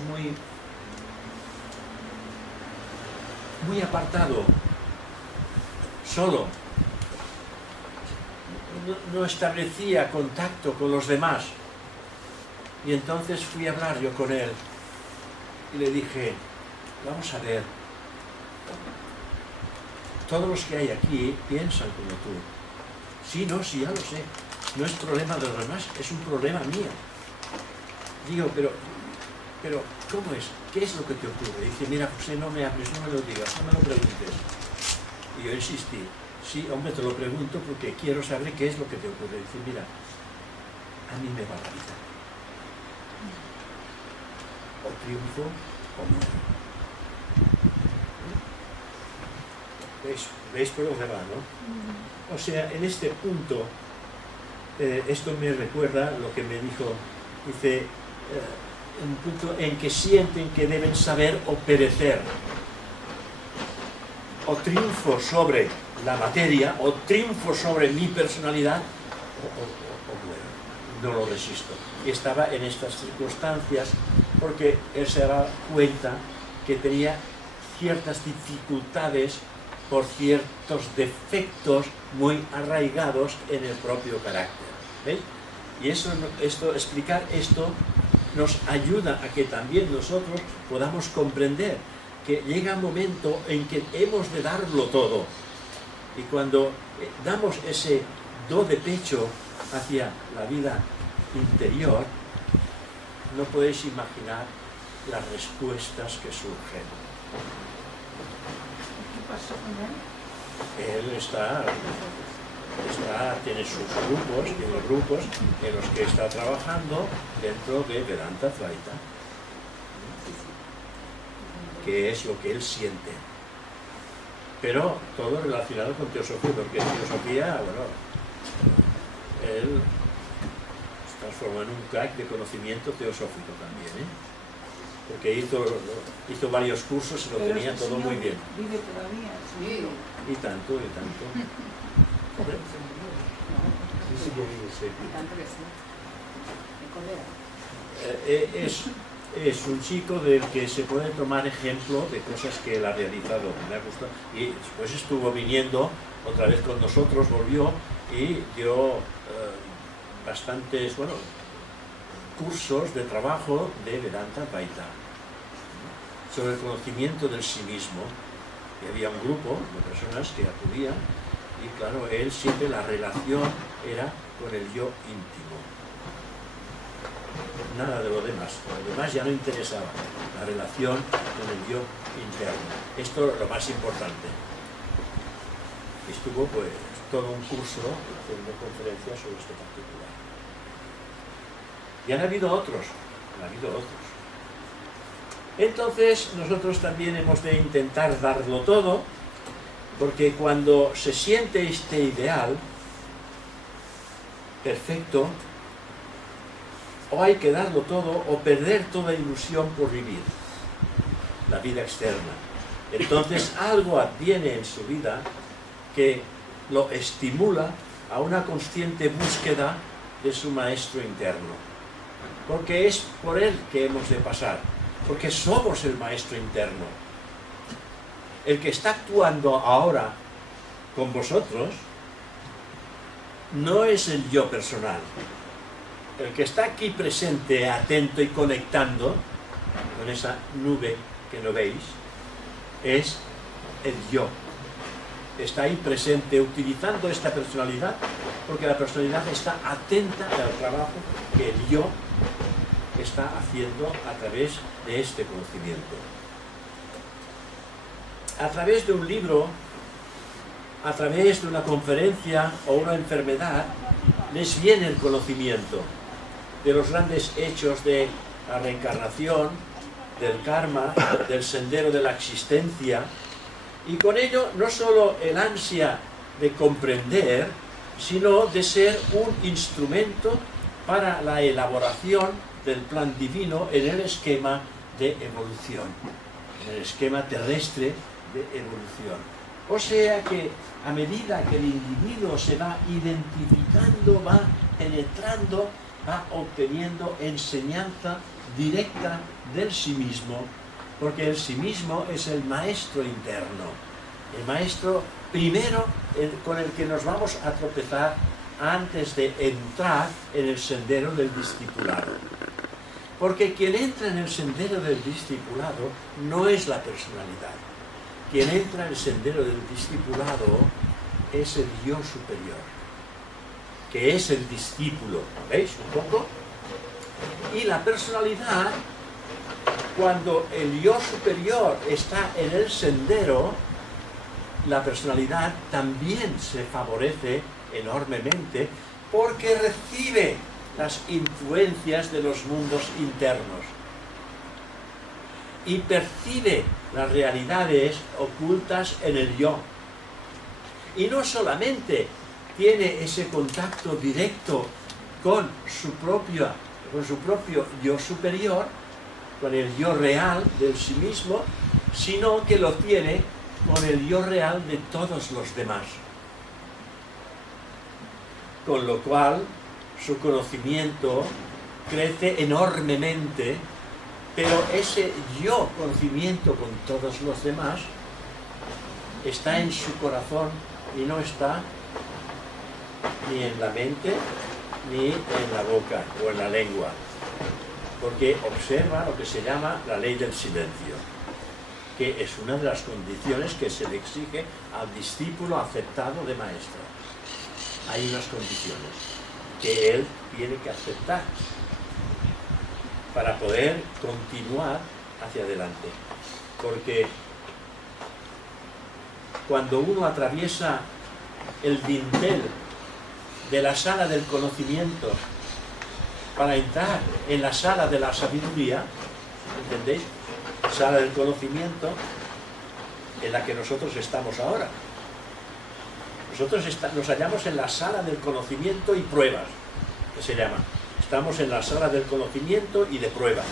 muy apartado, solo, no establecía contacto con los demás. Y entonces fui a hablar yo con él y le dije: vamos a ver, todos los que hay aquí piensan como tú. Sí, no, sí, ya lo sé, no es problema de los demás, es un problema mío. Digo, pero ¿cómo es? ¿Qué es lo que te ocurre? Dice: mira, José, no me hables, no me lo digas, no me lo preguntes. Y yo insistí: sí, hombre, te lo pregunto porque quiero saber qué es lo que te ocurre. Dice: mira, a mí me va la vida. O triunfo o muero. ¿Veis por dónde va, no? O sea, en este punto, esto me recuerda lo que me dijo, dice, un punto en que sienten que deben saber o perecer. O triunfo sobre la materia, o triunfo sobre mi personalidad, o muero. No lo resisto. Y estaba en estas circunstancias porque él se daba cuenta que tenía ciertas dificultades por ciertos defectos muy arraigados en el propio carácter. ¿Veis? Y explicar esto nos ayuda a que también nosotros podamos comprender que llega un momento en que hemos de darlo todo. Y cuando damos ese do de pecho hacia la vida interior, no podéis imaginar las respuestas que surgen. ¿Qué pasó con él? Él tiene sus grupos, tiene grupos en los que está trabajando dentro de Vedanta Advaita, que es lo que él siente. Pero todo relacionado con teosofía, porque teosofía, bueno, él se transformó en un crack de conocimiento teosófico también, ¿eh? Porque hizo varios cursos y lo Pero tenía este todo señor muy bien. vive todavía. Sí. Y tanto, y tanto. Hombre, Sí, sí, sí. y tanto que sí. ¿Qué cólera? Es un chico del que se puede tomar ejemplo de cosas que él ha realizado. Me ha gustado. Y después estuvo viniendo otra vez con nosotros, volvió y dio bastantes, bueno, cursos de trabajo de Vedanta Vaita sobre el conocimiento del sí mismo. Y había un grupo de personas que acudían y claro, él siempre la relación era con el yo íntimo. Nada de lo demás ya no interesaba, la relación con el yo interno. Esto es lo más importante. Estuvo pues todo un curso haciendo conferencias sobre este particular. Y han habido otros. Entonces nosotros también hemos de intentar darlo todo, porque cuando se siente este ideal perfecto, o hay que darlo todo o perder toda ilusión por vivir la vida externa. Entonces algo adviene en su vida que lo estimula a una consciente búsqueda de su maestro interno. Porque es por él que hemos de pasar, porque somos el maestro interno. El que está actuando ahora con vosotros no es el yo personal. El que está aquí presente, atento y conectando con esa nube que no veis, es el yo. Está ahí presente utilizando esta personalidad, porque la personalidad está atenta al trabajo que el yo está haciendo a través de este conocimiento. A través de un libro, a través de una conferencia o una enfermedad, les viene el conocimiento de los grandes hechos de la reencarnación, del karma, del sendero de la existencia, y con ello no solo el ansia de comprender, sino de ser un instrumento para la elaboración del plan divino en el esquema de evolución, en el esquema terrestre de evolución. O sea que a medida que el individuo se va identificando, va penetrando, va obteniendo enseñanza directa del sí mismo, porque el sí mismo es el maestro interno, el maestro primero con el que nos vamos a tropezar antes de entrar en el sendero del discipulado. Porque quien entra en el sendero del discipulado no es la personalidad. Quien entra en el sendero del discipulado es el yo superior, que es el discípulo. ¿Veis un poco? Y la personalidad, cuando el yo superior está en el sendero, la personalidad también se favorece enormemente porque recibe las influencias de los mundos internos y percibe las realidades ocultas en el yo. Y no solamente tiene ese contacto directo con su propio yo superior, con el yo real del sí mismo, sino que lo tiene con el yo real de todos los demás. Con lo cual, su conocimiento crece enormemente, pero ese yo conocimiento con todos los demás está en su corazón y no está ni en la mente ni en la boca o en la lengua, porque observa lo que se llama la ley del silencio, que es una de las condiciones que se le exige al discípulo aceptado de maestro. Hay unas condiciones que él tiene que aceptar para poder continuar hacia adelante, porque cuando uno atraviesa el dintel de la sala del conocimiento para entrar en la sala de la sabiduría, ¿entendéis? Sala del conocimiento en la que nosotros estamos ahora. Nosotros nos hallamos en la sala del conocimiento y pruebas, que se llama. Estamos en la sala del conocimiento y de pruebas.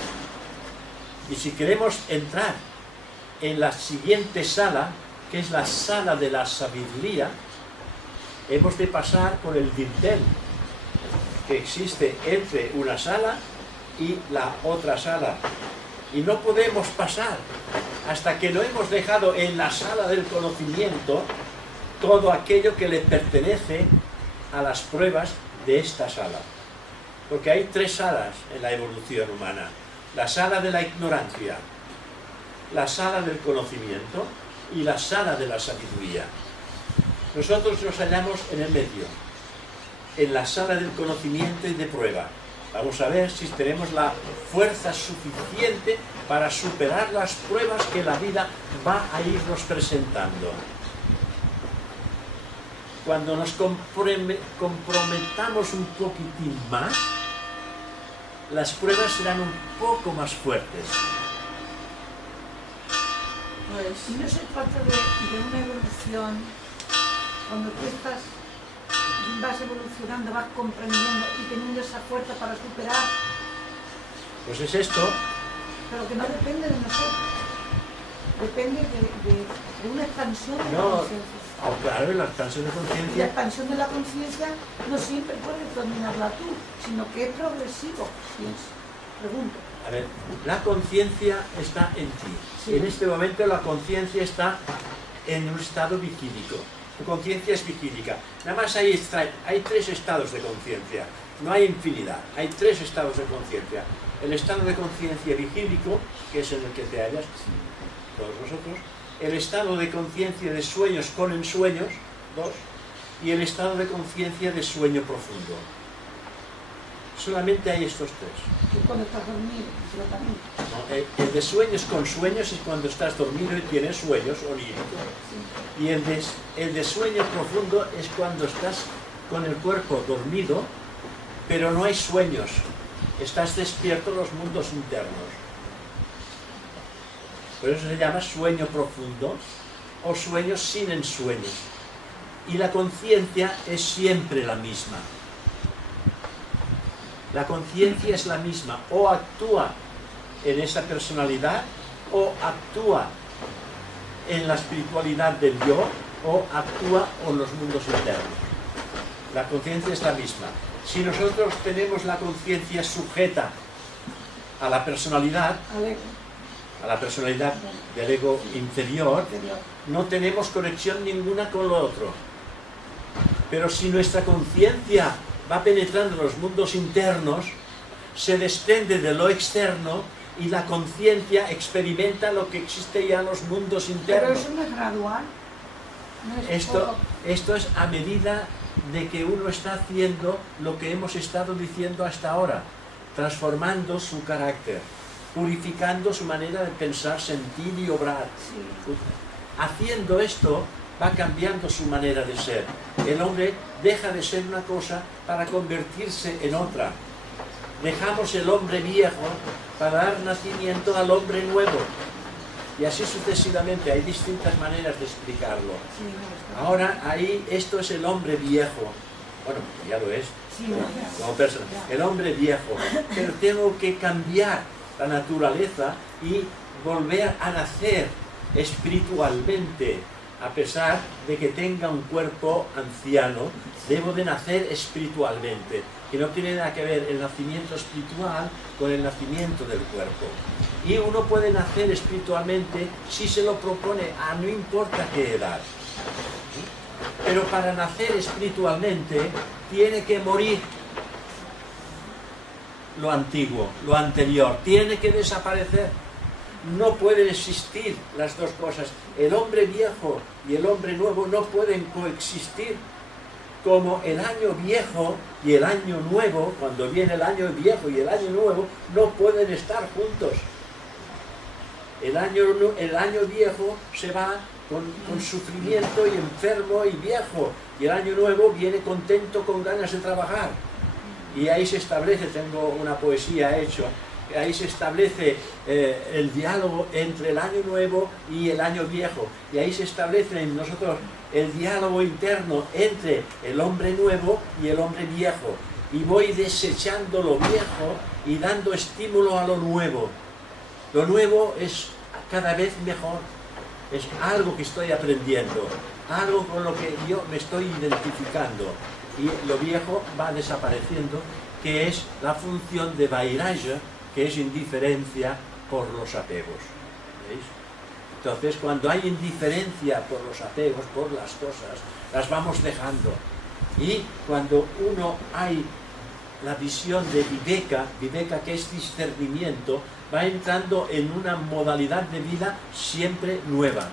Y si queremos entrar en la siguiente sala, que es la sala de la sabiduría, hemos de pasar por el dintel que existe entre una sala y la otra sala. Y no podemos pasar hasta que no hemos dejado en la sala del conocimiento todo aquello que le pertenece a las pruebas de esta sala. Porque hay tres salas en la evolución humana. La sala de la ignorancia, la sala del conocimiento y la sala de la sabiduría. Nosotros nos hallamos en el medio, en la sala del conocimiento y de prueba. Vamos a ver si tenemos la fuerza suficiente para superar las pruebas que la vida va a irnos presentando. Cuando nos comprometamos un poquitín más, las pruebas serán un poco más fuertes. Pues si no se trata de una evolución, cuando tú vas evolucionando, vas comprendiendo y teniendo esa fuerza para superar. Pues es esto. Pero que no depende de nosotros. Depende de una expansión de la conciencia. Oh, claro, la expansión de Y la conciencia. expansión de la conciencia no siempre puedes dominarla tú, sino que es progresivo. Pregunto. A ver, la conciencia está en ti. Sí. En este momento la conciencia está en un estado vigílico. Tu conciencia es vigílica. Nada más hay tres estados de conciencia. No hay infinidad. Hay tres estados de conciencia. El estado de conciencia vigílico, que es en el que te hallas, todos nosotros. El estado de conciencia de sueños con ensueños, 2. Y el estado de conciencia de sueño profundo. Solamente hay estos tres. Tú cuando estás dormido, yo también. No, el de sueños con sueños es cuando estás dormido y tienes sueños oníricos. Sí. Y el de sueño profundo es cuando estás con el cuerpo dormido, pero no hay sueños. Estás despierto en los mundos internos. Por eso se llama sueño profundo o sueños sin ensueños. Y la conciencia es siempre la misma. La conciencia es la misma, o actúa en esa personalidad, o actúa en la espiritualidad del yo, o actúa en los mundos internos. La conciencia es la misma. Si nosotros tenemos la conciencia sujeta a la personalidad, a la personalidad del ego inferior, no tenemos conexión ninguna con lo otro. Pero si nuestra conciencia va penetrando en los mundos internos, se desprende de lo externo y la conciencia experimenta lo que existe ya en los mundos internos. Pero eso no es gradual. No es Esto es a medida de que uno está haciendo lo que hemos estado diciendo hasta ahora, transformando su carácter, purificando su manera de pensar, sentir y obrar. Sí. Haciendo esto, va cambiando su manera de ser. El hombre deja de ser una cosa para convertirse en otra. Dejamos el hombre viejo para dar nacimiento al hombre nuevo. Y así sucesivamente, hay distintas maneras de explicarlo. Sí, no, Ahora, ahí, esto es el hombre viejo. Bueno, ya lo es, sí, no, como persona. El hombre viejo. Pero tengo que cambiar la naturaleza y volver a nacer espiritualmente. A pesar de que tenga un cuerpo anciano, debo de nacer espiritualmente, que no tiene nada que ver el nacimiento espiritual con el nacimiento del cuerpo. Y uno puede nacer espiritualmente si se lo propone, a no importa qué edad. Pero para nacer espiritualmente tiene que morir lo antiguo, lo anterior, tiene que desaparecer. No pueden existir las dos cosas. El hombre viejo y el hombre nuevo no pueden coexistir. Como el año viejo y el año nuevo, cuando viene el año viejo y el año nuevo, no pueden estar juntos. El año viejo se va con sufrimiento y enfermo y viejo, y el año nuevo viene contento, con ganas de trabajar. Y ahí se establece, tengo una poesía hecha, ahí se establece el diálogo entre el año nuevo y el año viejo, y ahí se establece en nosotros el diálogo interno entre el hombre nuevo y el hombre viejo, y voy desechando lo viejo y dando estímulo a lo nuevo. Lo nuevo es cada vez mejor, es algo que estoy aprendiendo, algo con lo que yo me estoy identificando, y lo viejo va desapareciendo, que es la función de Vairagya, que es indiferencia por los apegos. ¿Veis? Entonces, cuando hay indiferencia por los apegos, por las cosas, las vamos dejando. Y cuando uno hay la visión de Viveka, Viveka que es discernimiento, va entrando en una modalidad de vida siempre nueva,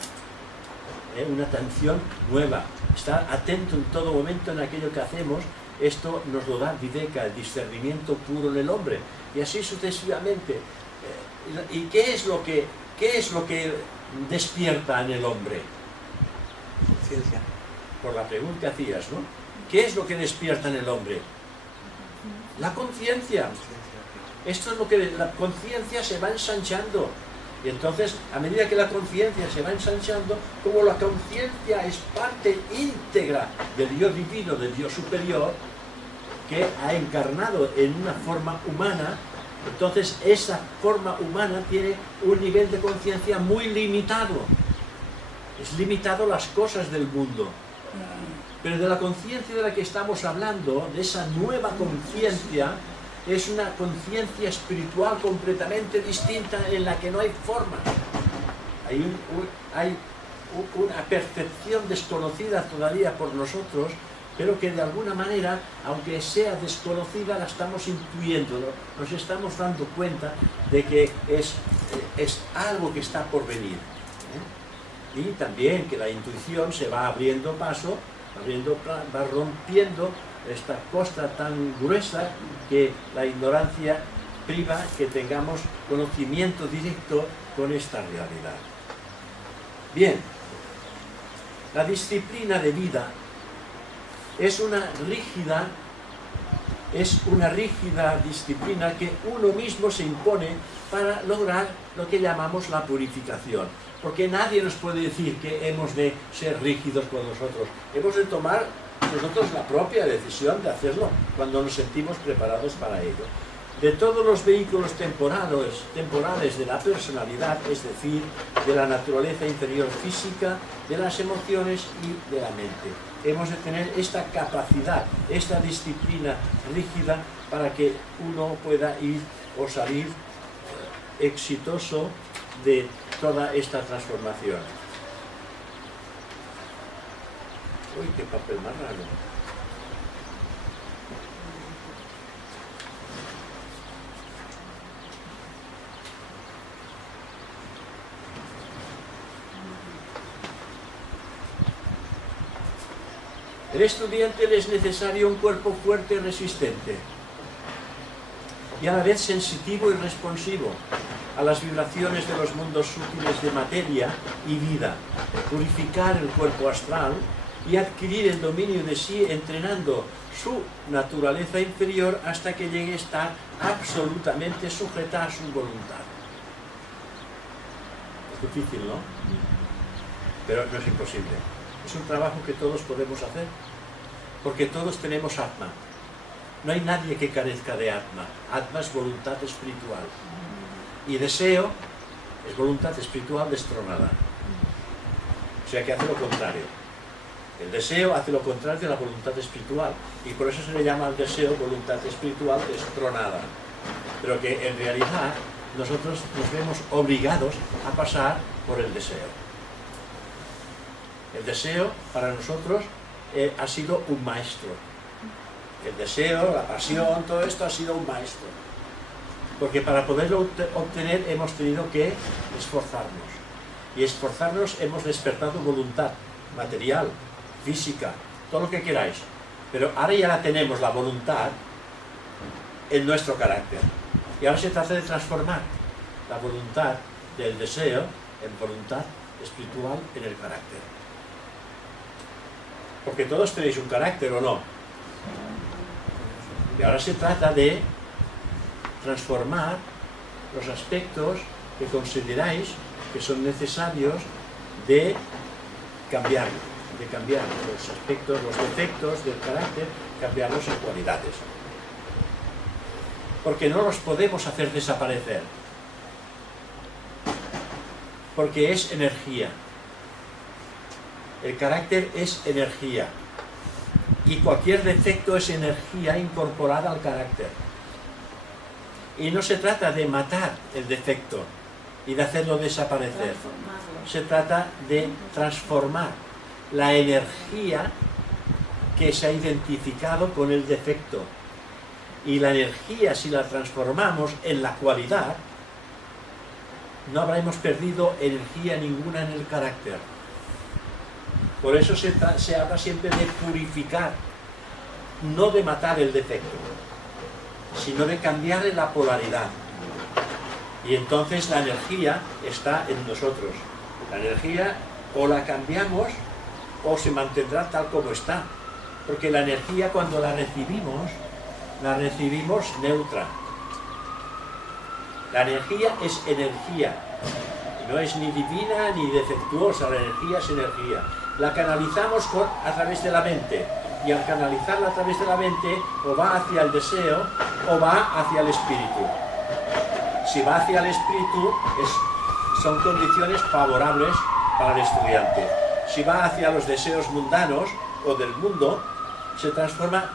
una atención nueva, estar atento en todo momento en aquello que hacemos. Esto nos lo da Viveka, el discernimiento puro en el hombre, y así sucesivamente. ¿Y qué es lo que despierta en el hombre? Conciencia. Por la pregunta que hacías, ¿no? ¿Qué es lo que despierta en el hombre? La conciencia. Esto es lo que la conciencia se va ensanchando. Y entonces, a medida que la conciencia se va ensanchando, como la conciencia es parte íntegra del Dios divino, del Dios superior, que ha encarnado en una forma humana, entonces esa forma humana tiene un nivel de conciencia muy limitado. Es limitado las cosas del mundo. Pero de la conciencia de la que estamos hablando, de esa nueva conciencia, es una conciencia espiritual completamente distinta, en la que no hay formas. Hay una percepción desconocida todavía por nosotros, pero que de alguna manera, aunque sea desconocida, la estamos intuyendo, ¿no? Nos estamos dando cuenta de que es algo que está por venir, ¿eh? Y también que la intuición se va abriendo paso, va rompiendo esta costa tan gruesa que la ignorancia priva que tengamos conocimiento directo con esta realidad. Bien, la disciplina de vida es una rígida disciplina que uno mismo se impone para lograr lo que llamamos la purificación. Porque nadie nos puede decir que hemos de ser rígidos con nosotros. Hemos de tomar nosotros la propia decisión de hacerlo cuando nos sentimos preparados para ello. De todos los vehículos temporales de la personalidad, es decir, de la naturaleza inferior física, de las emociones y de la mente. Hemos de tener esta capacidad, esta disciplina rígida para que uno pueda ir o salir exitoso de toda esta transformación. Uy, qué papel más raro. El estudiante le es necesario un cuerpo fuerte y resistente, y a la vez sensitivo y responsivo a las vibraciones de los mundos sutiles de materia y vida, purificar el cuerpo astral y adquirir el dominio de sí, entrenando su naturaleza inferior hasta que llegue a estar absolutamente sujeta a su voluntad. Es difícil, ¿no? Pero no es imposible. Es un trabajo que todos podemos hacer, porque todos tenemos Atma. No hay nadie que carezca de Atma. Atma es voluntad espiritual. Y deseo es voluntad espiritual destronada. O sea que hace lo contrario. El deseo hace lo contrario de la voluntad espiritual. Y por eso se le llama al deseo voluntad espiritual destronada. Pero que en realidad nosotros nos vemos obligados a pasar por el deseo. El deseo para nosotros ha sido un maestro. El deseo, la pasión, todo esto ha sido un maestro. Porque para poderlo obtener hemos tenido que esforzarnos. Y esforzarnos hemos despertado voluntad material, física, todo lo que queráis. Pero ahora ya la tenemos, la voluntad, en nuestro carácter. Y ahora se trata de transformar la voluntad del deseo en voluntad espiritual en el carácter. Porque todos tenéis un carácter, ¿o no? Y ahora se trata de transformar los aspectos que consideráis que son necesarios de cambiar los aspectos, los defectos del carácter, cambiarlos en cualidades. Porque no los podemos hacer desaparecer. Porque es energía. El carácter es energía. Y cualquier defecto es energía incorporada al carácter. Y no se trata de matar el defecto y de hacerlo desaparecer. Se trata de transformar la energía que se ha identificado con el defecto. Y la energía, si la transformamos en la cualidad, no habremos perdido energía ninguna en el carácter. Por eso se habla siempre de purificar, no de matar el defecto, sino de cambiarle la polaridad. Y entonces la energía está en nosotros. La energía o la cambiamos o se mantendrá tal como está. Porque la energía, cuando la recibimos neutra. La energía es energía. No es ni divina ni defectuosa, la energía es energía. La canalizamos a través de la mente. Y al canalizarla a través de la mente, o va hacia el deseo o va hacia el espíritu. Si va hacia el espíritu, son condiciones favorables para el estudiante. Si va hacia los deseos mundanos o del mundo, se transforma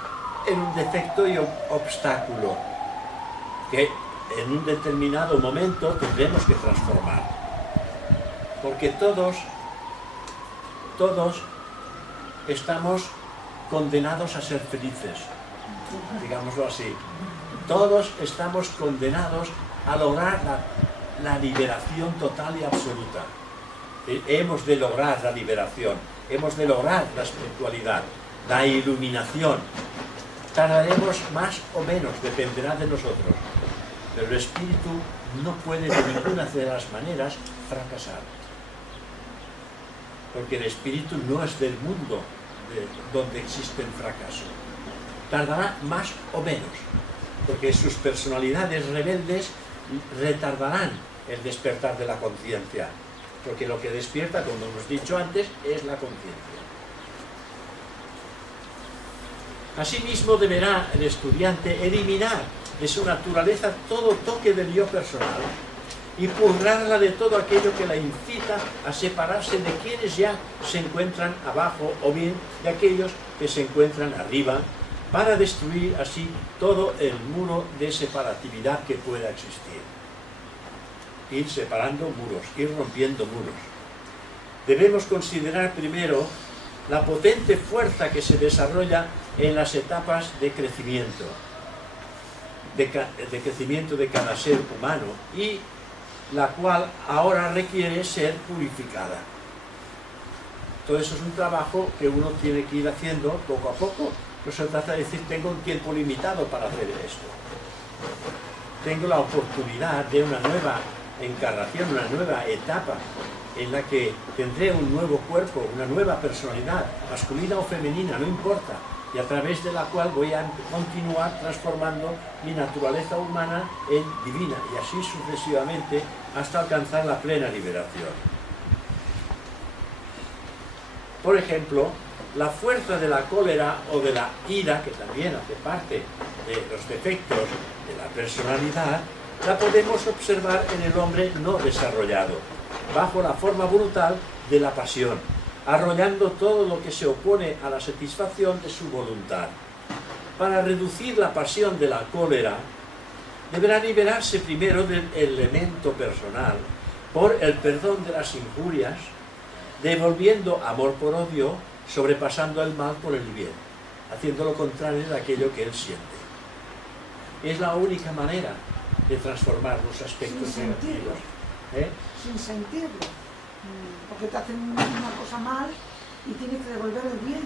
en un defecto y obstáculo que en un determinado momento tendremos que transformar. Porque todos estamos condenados a ser felices, digámoslo así. Todos estamos condenados a lograr la liberación total y absoluta. Hemos de lograr la liberación, hemos de lograr la espiritualidad, la iluminación. Tardaremos más o menos, dependerá de nosotros. Pero el espíritu no puede de ninguna de las maneras fracasar. Porque el espíritu no es del mundo donde existe el fracaso. Tardará más o menos, porque sus personalidades rebeldes retardarán el despertar de la conciencia. Porque lo que despierta, como hemos dicho antes, es la conciencia. Asimismo, deberá el estudiante eliminar de su naturaleza todo toque del yo personal y purgarla de todo aquello que la incita a separarse de quienes ya se encuentran abajo o bien de aquellos que se encuentran arriba, para destruir así todo el muro de separatividad que pueda existir. Ir separando muros, ir rompiendo muros. Debemos considerar primero la potente fuerza que se desarrolla en las etapas de crecimiento de cada ser humano, y la cual ahora requiere ser purificada. Todo eso es un trabajo que uno tiene que ir haciendo poco a poco. No se trata de decir, tengo un tiempo limitado para hacer esto. Tengo la oportunidad de una nueva encarnación, una nueva etapa en la que tendré un nuevo cuerpo, una nueva personalidad, masculina o femenina, no importa, y a través de la cual voy a continuar transformando mi naturaleza humana en divina, y así sucesivamente hasta alcanzar la plena liberación. Por ejemplo, la fuerza de la cólera o de la ira, que también hace parte de los defectos de la personalidad, la podemos observar en el hombre no desarrollado, bajo la forma brutal de la pasión, arrollando todo lo que se opone a la satisfacción de su voluntad. Para reducir la pasión de la cólera, deberá liberarse primero del elemento personal por el perdón de las injurias, devolviendo amor por odio, sobrepasando el mal por el bien, haciendo lo contrario de aquello que él siente. Es la única manera de transformar los aspectos negativos. Sin sentirlo. Porque te hacen una cosa mal y tienes que devolver el bien.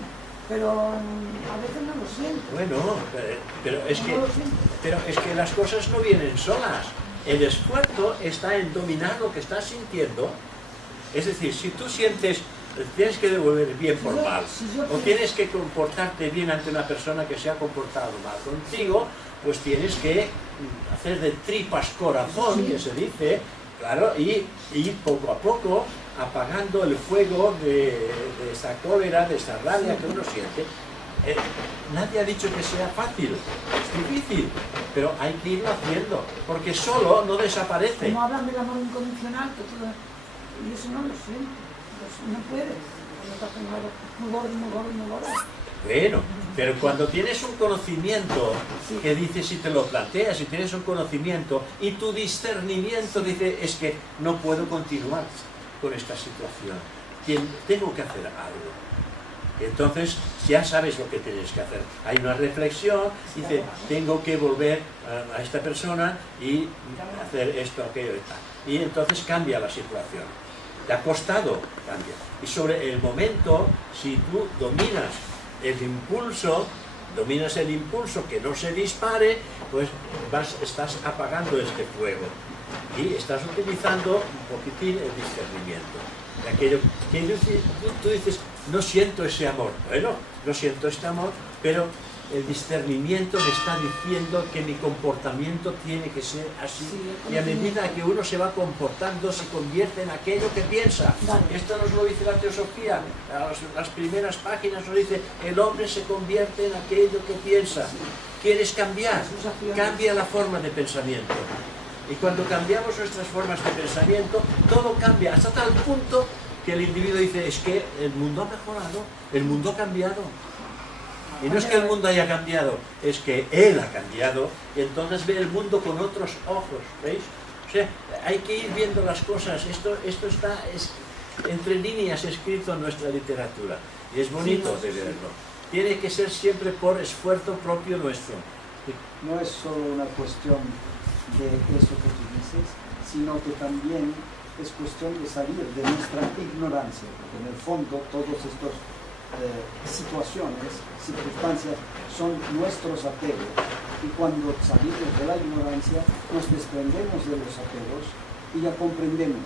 Pero a veces no lo sientes. Bueno, pero es que las cosas no vienen solas. El esfuerzo está en dominar lo que estás sintiendo. Es decir, si tú sientes tienes que devolver bien por mal, Si yo o pienso- tienes que comportarte bien ante una persona que se ha comportado mal contigo, pues tienes que hacer de tripas corazón, que se dice, claro, y ir poco a poco apagando el fuego de esa cólera, de esa rabia que uno siente. Nadie ha dicho que sea fácil, es difícil, pero hay que irlo haciendo, porque solo no desaparece. Como hablan del amor incondicional, que todo, y eso no lo siento, no puedes, no te hacen algo muy gordo, muy gordo, muy gordo. Bueno, pero cuando tienes un conocimiento que dices, si te lo planteas, si tienes un conocimiento y tu discernimiento dice, es que no puedo continuar con esta situación, tengo que hacer algo. Entonces ya sabes lo que tienes que hacer. Hay una reflexión, dice, tengo que volver a esta persona y hacer esto, aquello y tal. Y entonces cambia la situación. Te ha costado, cambia. Y sobre el momento, si tú dominas el impulso que no se dispare, pues estás apagando este fuego. Y estás utilizando un poquitín el discernimiento. De aquello que tú dices, no siento ese amor. Bueno, no siento este amor, pero el discernimiento me está diciendo que mi comportamiento tiene que ser así. Sí, Y a medida que uno se va comportando, se convierte en aquello que piensa. Vale. Esto nos lo dice la teosofía. Las primeras páginas nos dice, el hombre se convierte en aquello que piensa. ¿Quieres cambiar? Cambia la forma de pensamiento. Y cuando cambiamos nuestras formas de pensamiento, todo cambia, hasta tal punto que el individuo dice, es que el mundo ha mejorado, el mundo ha cambiado. Y no es que el mundo haya cambiado, es que él ha cambiado, y entonces ve el mundo con otros ojos, ¿veis? O sea, hay que ir viendo las cosas, esto está entre líneas escrito en nuestra literatura, y es bonito de verlo. Tiene que ser siempre por esfuerzo propio nuestro. No es solo una cuestión de eso que tú dices, sino que también es cuestión de salir de nuestra ignorancia, porque en el fondo todas estas situaciones, circunstancias, son nuestros apegos, y cuando salimos de la ignorancia nos desprendemos de los apegos y ya comprendemos.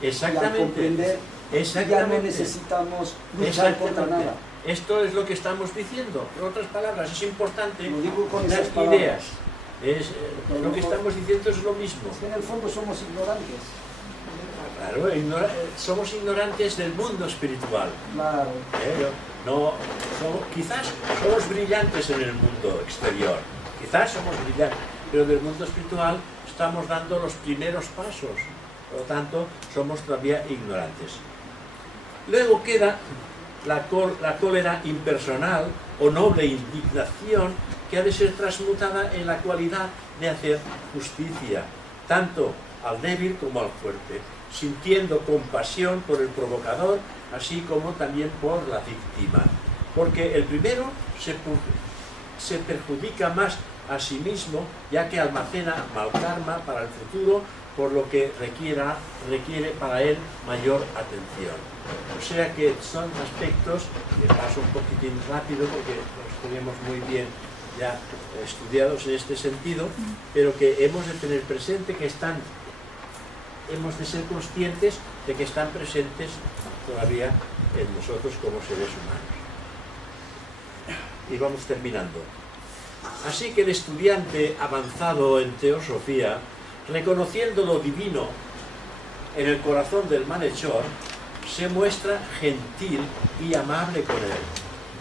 Exactamente. Y al comprender ya no necesitamos luchar contra nada. Esto es lo que estamos diciendo. En otras palabras, es importante Lo digo con dar esas palabras. ideas. Lo que estamos diciendo es lo mismo. Es que en el fondo somos ignorantes. Claro, somos ignorantes del mundo espiritual. Claro. Quizás somos brillantes en el mundo exterior, quizás somos brillantes, pero del mundo espiritual estamos dando los primeros pasos, por lo tanto somos todavía ignorantes. Luego queda la cólera impersonal o noble indignación, que ha de ser transmutada en la cualidad de hacer justicia, tanto al débil como al fuerte, sintiendo compasión por el provocador, así como también por la víctima. Porque el primero se perjudica más a sí mismo, ya que almacena mal karma para el futuro, por lo que requiere para él mayor atención. O sea que son aspectos, que paso un poquitín rápido porque los tenemos muy bien ya estudiados en este sentido, pero que hemos de tener presente que hemos de ser conscientes de que están presentes todavía en nosotros como seres humanos. Y vamos terminando. Así que el estudiante avanzado en teosofía, reconociendo lo divino en el corazón del malhechor, se muestra gentil y amable con él,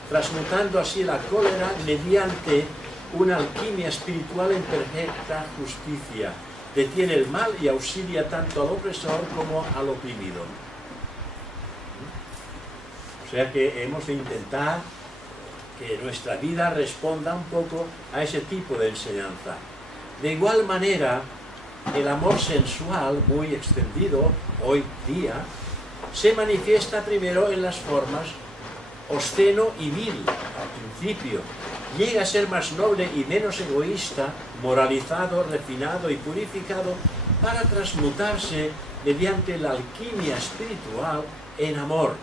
transmutando así la cólera mediante una alquimia espiritual en perfecta justicia. Detiene el mal y auxilia tanto al opresor como al oprimido. O sea que hemos de intentar que nuestra vida responda un poco a ese tipo de enseñanza. De igual manera, el amor sensual, muy extendido hoy día, se manifiesta primero en las formas obsceno y vil, al principio. Llega a ser más noble y menos egoísta, moralizado, refinado y purificado, para transmutarse mediante la alquimia espiritual en amor,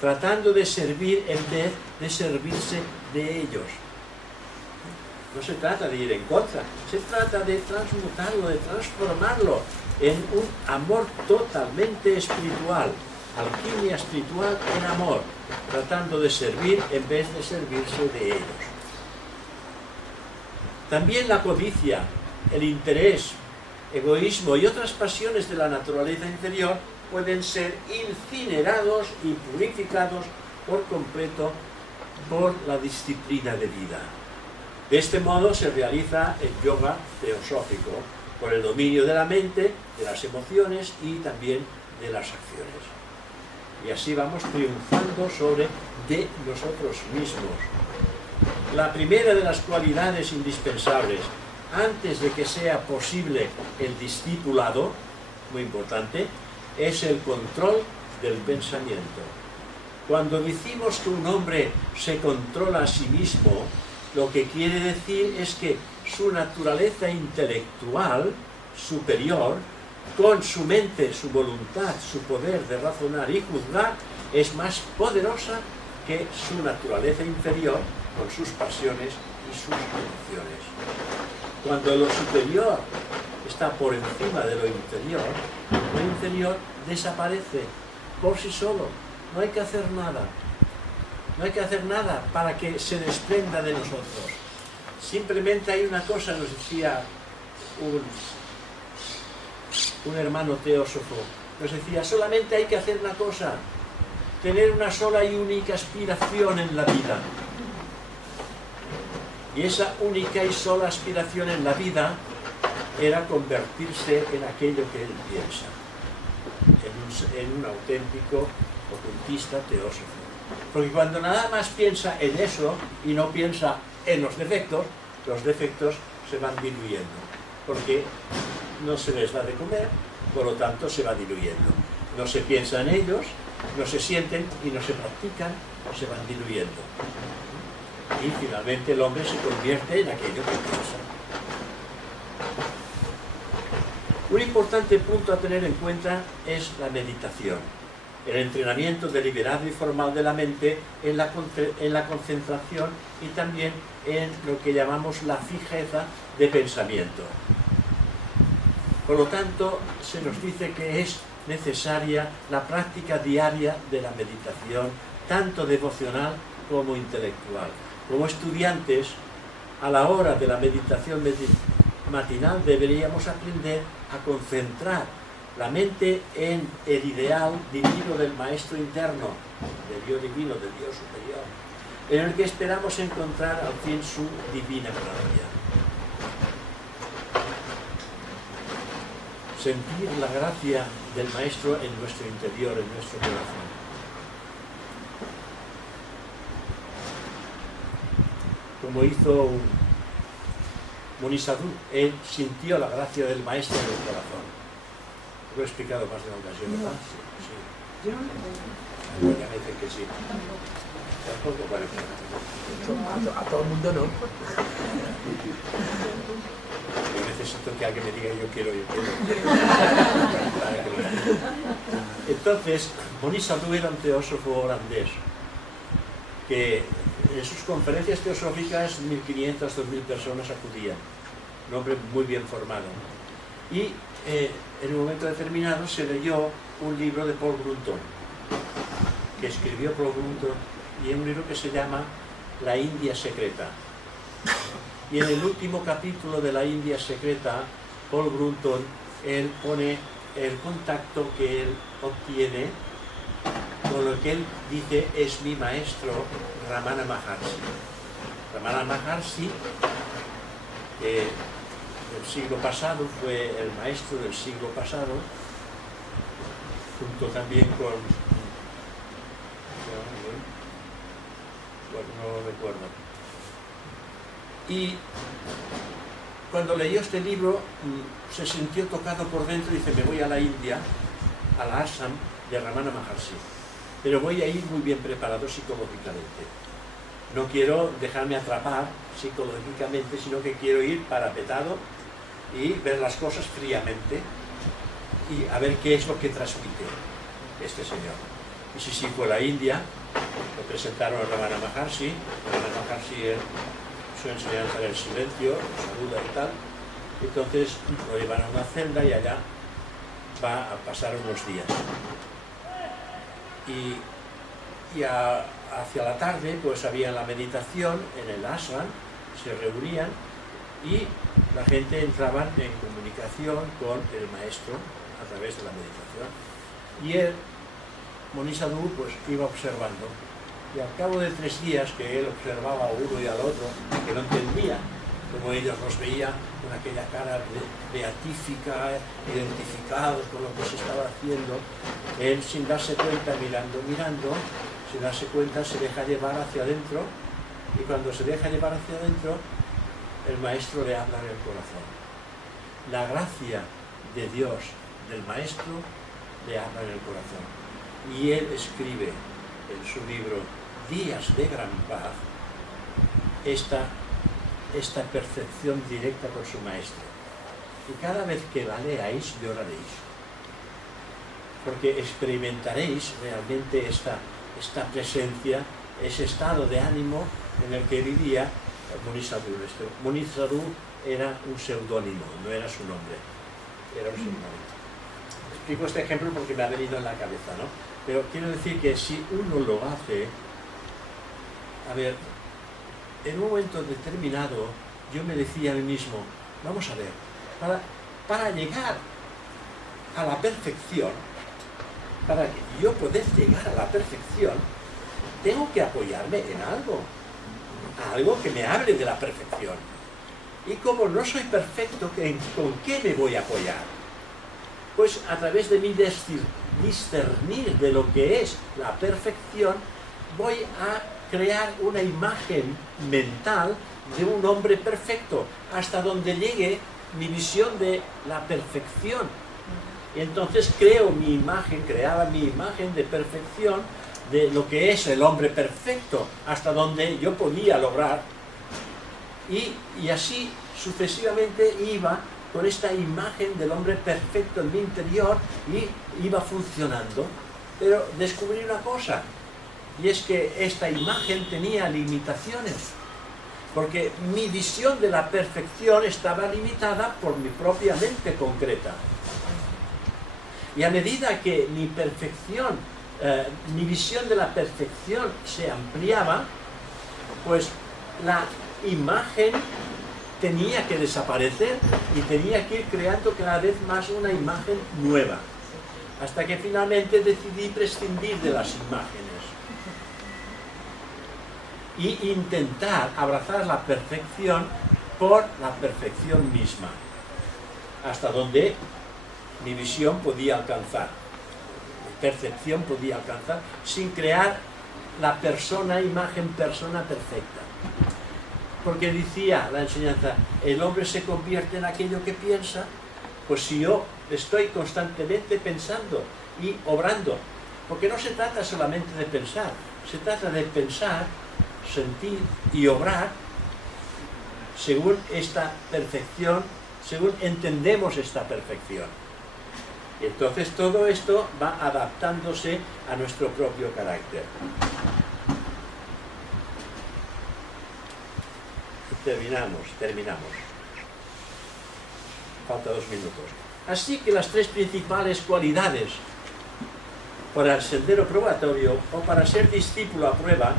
tratando de servir en vez de servirse de ellos. No se trata de ir en contra, se trata de transmutarlo, de transformarlo en un amor totalmente espiritual, alquimia espiritual en amor, tratando de servir en vez de servirse de ellos. También la codicia, el interés, egoísmo y otras pasiones de la naturaleza inferior pueden ser incinerados y purificados por completo por la disciplina de vida. De este modo se realiza el yoga teosófico, por el dominio de la mente, de las emociones y también de las acciones. Y así vamos triunfando sobre de nosotros mismos. La primera de las cualidades indispensables antes de que sea posible el discipulado, muy importante, es el control del pensamiento. Cuando decimos que un hombre se controla a sí mismo, lo que quiere decir es que su naturaleza intelectual superior, con su mente, su voluntad, su poder de razonar y juzgar, es más poderosa que su naturaleza inferior, con sus pasiones y sus emociones. Cuando lo superior está por encima de lo inferior desaparece por sí solo. No hay que hacer nada. No hay que hacer nada para que se desprenda de nosotros. Simplemente hay una cosa, nos decía un hermano teósofo, nos decía, solamente hay que hacer una cosa, tener una sola y única aspiración en la vida. Y esa única y sola aspiración en la vida era convertirse en aquello que él piensa, en un auténtico ocultista teósofo. Porque cuando nada más piensa en eso y no piensa en los defectos se van diluyendo, porque no se les da de comer, por lo tanto se va diluyendo. No se piensa en ellos, no se sienten y no se practican, se van diluyendo. Y finalmente el hombre se convierte en aquello que piensa. Un importante punto a tener en cuenta es la meditación, el entrenamiento deliberado y formal de la mente en la concentración y también en lo que llamamos la fijeza de pensamiento. Por lo tanto, se nos dice que es necesaria la práctica diaria de la meditación, tanto devocional como intelectual. Como estudiantes, a la hora de la meditación matinal deberíamos aprender a concentrar la mente en el ideal divino del Maestro interno, del Dios divino, del Dios superior, en el que esperamos encontrar al fin su divina gracia. Sentir la gracia del Maestro en nuestro interior, en nuestro corazón. Como hizo Munisadú, él sintió la gracia del Maestro en el corazón. Lo he explicado más de una ocasión, ¿verdad? Sí, sí. Yo no lo entiendo. Bueno, ya me dicen que sí. Tampoco, bueno, A todo el mundo no. yo necesito que alguien me diga yo quiero. Entonces, Munisadú era un teósofo holandés que en sus conferencias teosóficas 1.500 a 2.000 personas acudían. Un hombre muy bien formado. Y en un momento determinado se leyó un libro de Paul Brunton, que escribió Paul Brunton, y es un libro que se llama La India Secreta. Y en el último capítulo de La India Secreta, Paul Brunton, él pone el contacto que él obtiene con lo que él dice es mi maestro Ramana Maharshi. Ramana Maharshi, del siglo pasado, fue el maestro del siglo pasado, junto también con... Bueno, no lo recuerdo. Y cuando leyó este libro se sintió tocado por dentro y dice, me voy a la India, a la Assam de Ramana Maharshi, pero voy a ir muy bien preparado psicológicamente. No quiero dejarme atrapar psicológicamente, sino que quiero ir parapetado y ver las cosas fríamente y a ver qué es lo que transmite este señor. Y sí, fue a la India, lo presentaron a Ramana Maharshi. Ramana Maharshi, su enseñanza era el silencio, saluda y tal. Entonces lo llevan a una celda y allá va a pasar unos días. hacia la tarde pues había la meditación en el ashram, se reunían y la gente entraba en comunicación con el maestro a través de la meditación. Y el Moni Sadhu pues iba observando. Y al cabo de 3 días que él observaba a uno y al otro, que no entendía, como ellos los veían con aquella cara beatífica, identificados con lo que se estaba haciendo, él sin darse cuenta, mirando, sin darse cuenta se deja llevar hacia adentro, y cuando se deja llevar hacia adentro, el maestro le habla en el corazón. La gracia de Dios, del maestro, le habla en el corazón. Y él escribe en su libro Días de Gran Paz esta percepción directa con su maestro. Y cada vez que la leáis, lloraréis. Porque experimentaréis realmente esta presencia, ese estado de ánimo en el que vivía Moni Sadhu. Moni Sadhu era un seudónimo, no era su nombre, era un seudónimo. Explico este ejemplo porque me ha venido en la cabeza, ¿no? Pero quiero decir que si uno lo hace, a ver, en un momento determinado yo me decía a mí mismo, vamos a ver, para llegar a la perfección, para yo poder llegar a la perfección, tengo que apoyarme en algo que me hable de la perfección. Y como no soy perfecto, ¿con qué me voy a apoyar? Pues a través de mi discernir de lo que es la perfección, voy a crear una imagen mental de un hombre perfecto, hasta donde llegue mi visión de la perfección. Y entonces creaba mi imagen de perfección, de lo que es el hombre perfecto, hasta donde yo podía lograr. Y así sucesivamente iba con esta imagen del hombre perfecto en mi interior y iba funcionando. Pero descubrí una cosa, y es que esta imagen tenía limitaciones, porque mi visión de la perfección estaba limitada por mi propia mente concreta. Y a medida que mi visión de la perfección se ampliaba, pues la imagen tenía que desaparecer y tenía que ir creando cada vez más una imagen nueva, hasta que finalmente decidí prescindir de las imágenes y intentar abrazar la perfección por la perfección misma, hasta donde mi visión podía alcanzar, mi percepción podía alcanzar, sin crear la imagen persona perfecta. Porque decía la enseñanza, el hombre se convierte en aquello que piensa. Pues si yo estoy constantemente pensando y obrando, porque no se trata solamente de pensar, se trata de pensar, sentir y obrar según esta perfección, según entendemos esta perfección. Y entonces todo esto va adaptándose a nuestro propio carácter. Terminamos. Falta 2 minutos. Así que las 3 principales cualidades para el sendero probatorio o para ser discípulo a prueba,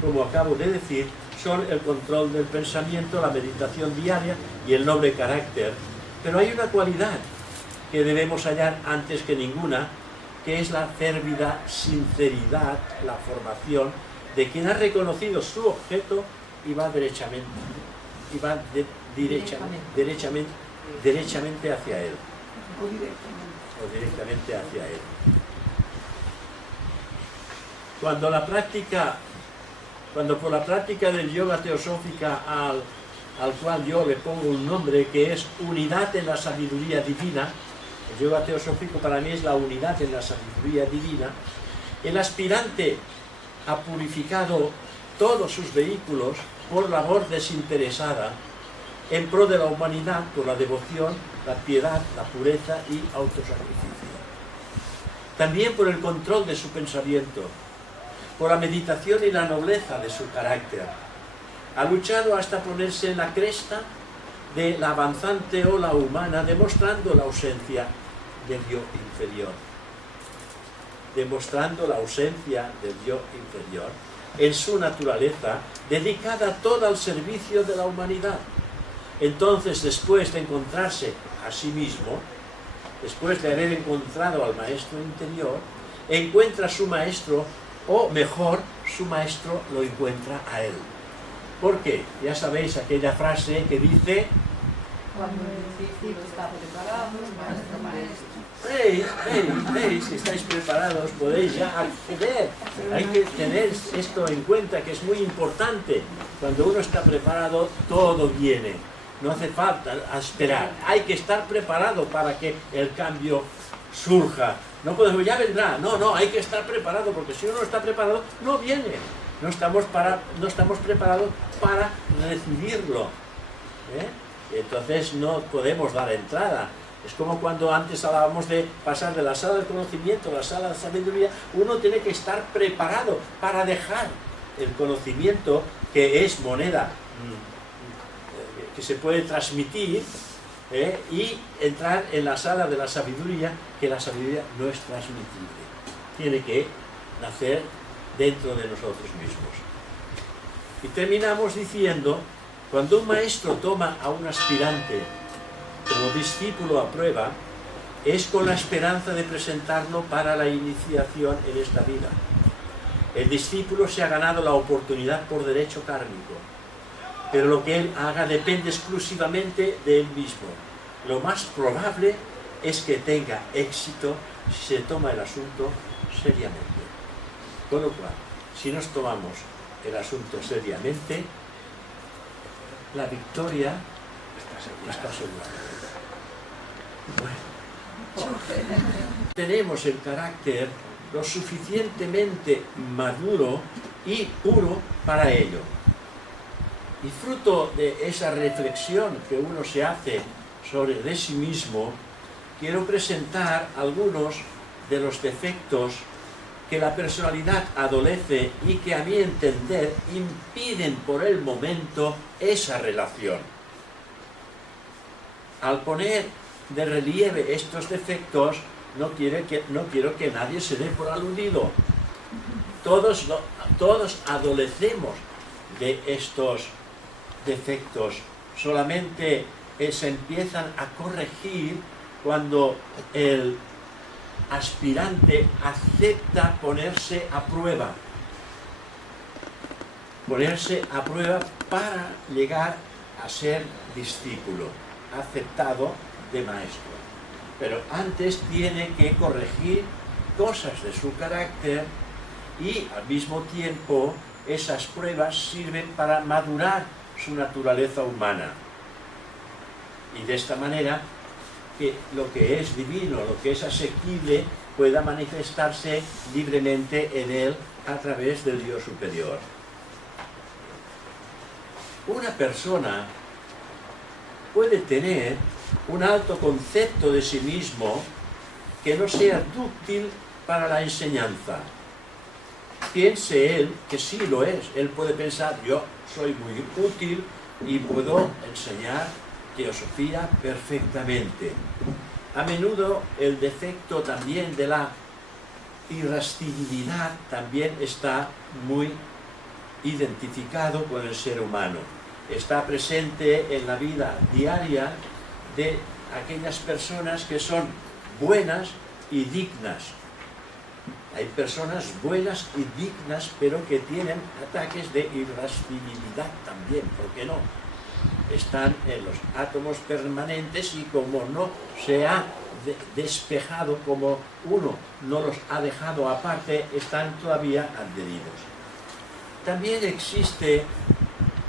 como acabo de decir, son el control del pensamiento, la meditación diaria y el noble carácter. Pero hay una cualidad que debemos hallar antes que ninguna, que es la férvida sinceridad, la formación de quien ha reconocido su objeto y va derechamente hacia él. O directamente hacia él. Cuando por la práctica del yoga teosófica al cual yo le pongo un nombre que es unidad en la sabiduría divina, el yoga teosófico para mí es la unidad en la sabiduría divina, el aspirante ha purificado todos sus vehículos por labor desinteresada en pro de la humanidad, por la devoción, la piedad, la pureza y autosacrificio. También por el control de su pensamiento, por la meditación y la nobleza de su carácter. Ha luchado hasta ponerse en la cresta de la avanzante ola humana, demostrando la ausencia del yo inferior. demostrando la ausencia del yo inferior en su naturaleza dedicada toda al servicio de la humanidad. Entonces, después de encontrarse a sí mismo, después de haber encontrado al maestro interior, encuentra a su maestro, o mejor, su maestro lo encuentra a él. ¿Por qué? Ya sabéis aquella frase que dice: Cuando el discípulo está preparado, maestro. Veis que estáis preparados, podéis ya acceder. Hay que tener esto en cuenta, que es muy importante. Cuando uno está preparado, todo viene. No hace falta esperar. Hay que estar preparado para que el cambio surja. No podemos, ya vendrá. No, hay que estar preparado, porque si uno no está preparado, no viene. No estamos preparados para recibirlo. Entonces no podemos dar entrada. Es como cuando antes hablábamos de pasar de la sala del conocimiento a la sala de sabiduría. Uno tiene que estar preparado para dejar el conocimiento, que es moneda que se puede transmitir, y entrar en la sala de la sabiduría, que la sabiduría no es transmitible. Tiene que nacer dentro de nosotros mismos. Y terminamos diciendo: cuando un maestro toma a un aspirante como discípulo a prueba, es con la esperanza de presentarlo para la iniciación en esta vida. El discípulo se ha ganado la oportunidad por derecho kármico, pero lo que él haga depende exclusivamente de él mismo. Lo más probable es que tenga éxito si se toma el asunto seriamente. Con lo cual, si nos tomamos el asunto seriamente, la victoria está asegurada. Bueno, tenemos el carácter lo suficientemente maduro y puro para ello. Y fruto de esa reflexión que uno se hace sobre de sí mismo, quiero presentar algunos de los defectos que la personalidad adolece y que, a mi entender, impiden por el momento esa relación. Al poner de relieve estos defectos, no quiero que nadie se dé por aludido. Todos adolecemos de estos defectos, solamente se empiezan a corregir cuando el aspirante acepta ponerse a prueba para llegar a ser discípulo aceptado de maestro. Pero antes tiene que corregir cosas de su carácter, y al mismo tiempo esas pruebas sirven para madurar su naturaleza humana, y de esta manera que lo que es divino, lo que es asequible, pueda manifestarse libremente en él a través del Dios superior. Una persona puede tener un alto concepto de sí mismo que no sea dúctil para la enseñanza. Piense él que sí lo es. Él puede pensar: yo soy muy útil y puedo enseñar teosofía perfectamente. A menudo el defecto también de la irascibilidad también está muy identificado con el ser humano. Está presente en la vida diaria de aquellas personas que son buenas y dignas. Hay personas buenas y dignas, pero que tienen ataques de irascibilidad también, ¿por qué no? Están en los átomos permanentes, y como no se ha despejado, como uno no los ha dejado aparte, están todavía adheridos. También existe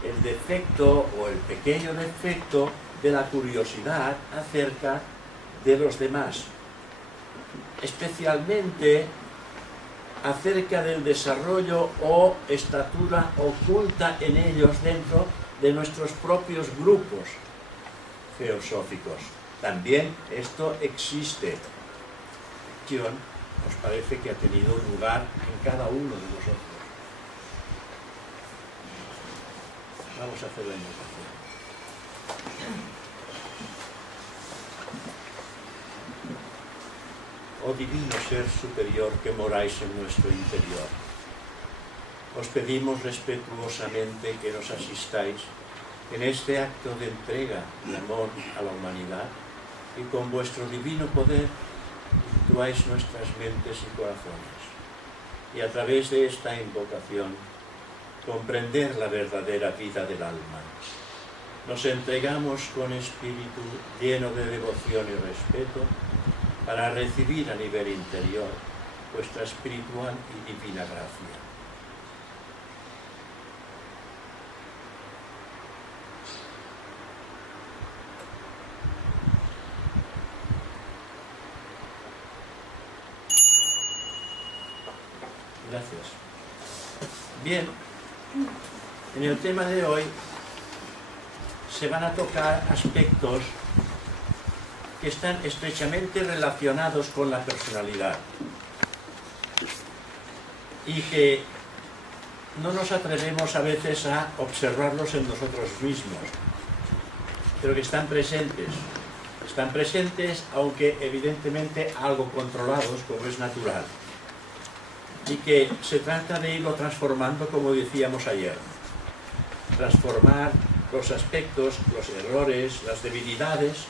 el defecto, o el pequeño defecto, de la curiosidad acerca de los demás, especialmente acerca del desarrollo o estatura oculta en ellos dentro de nuestros propios grupos teosóficos. También esto existe. ¿Os parece que ha tenido lugar en cada uno de nosotros? Vamos a hacer la invocación. oh divino ser superior que moráis en nuestro interior. Os pedimos respetuosamente que nos asistáis en este acto de entrega y amor a la humanidad y con vuestro divino poder intuáis nuestras mentes y corazones y a través de esta invocación comprender la verdadera vida del alma. Nos entregamos con espíritu lleno de devoción y respeto para recibir a nivel interior vuestra espiritual y divina gracia. Gracias. Bien, en el tema de hoy se van a tocar aspectos que están estrechamente relacionados con la personalidad y que no nos atrevemos a veces a observarlos en nosotros mismos, pero que están presentes. Están presentes, aunque evidentemente algo controlados, como es natural. Y que se trata de irlo transformando, como decíamos ayer. Transformar los aspectos, los errores, las debilidades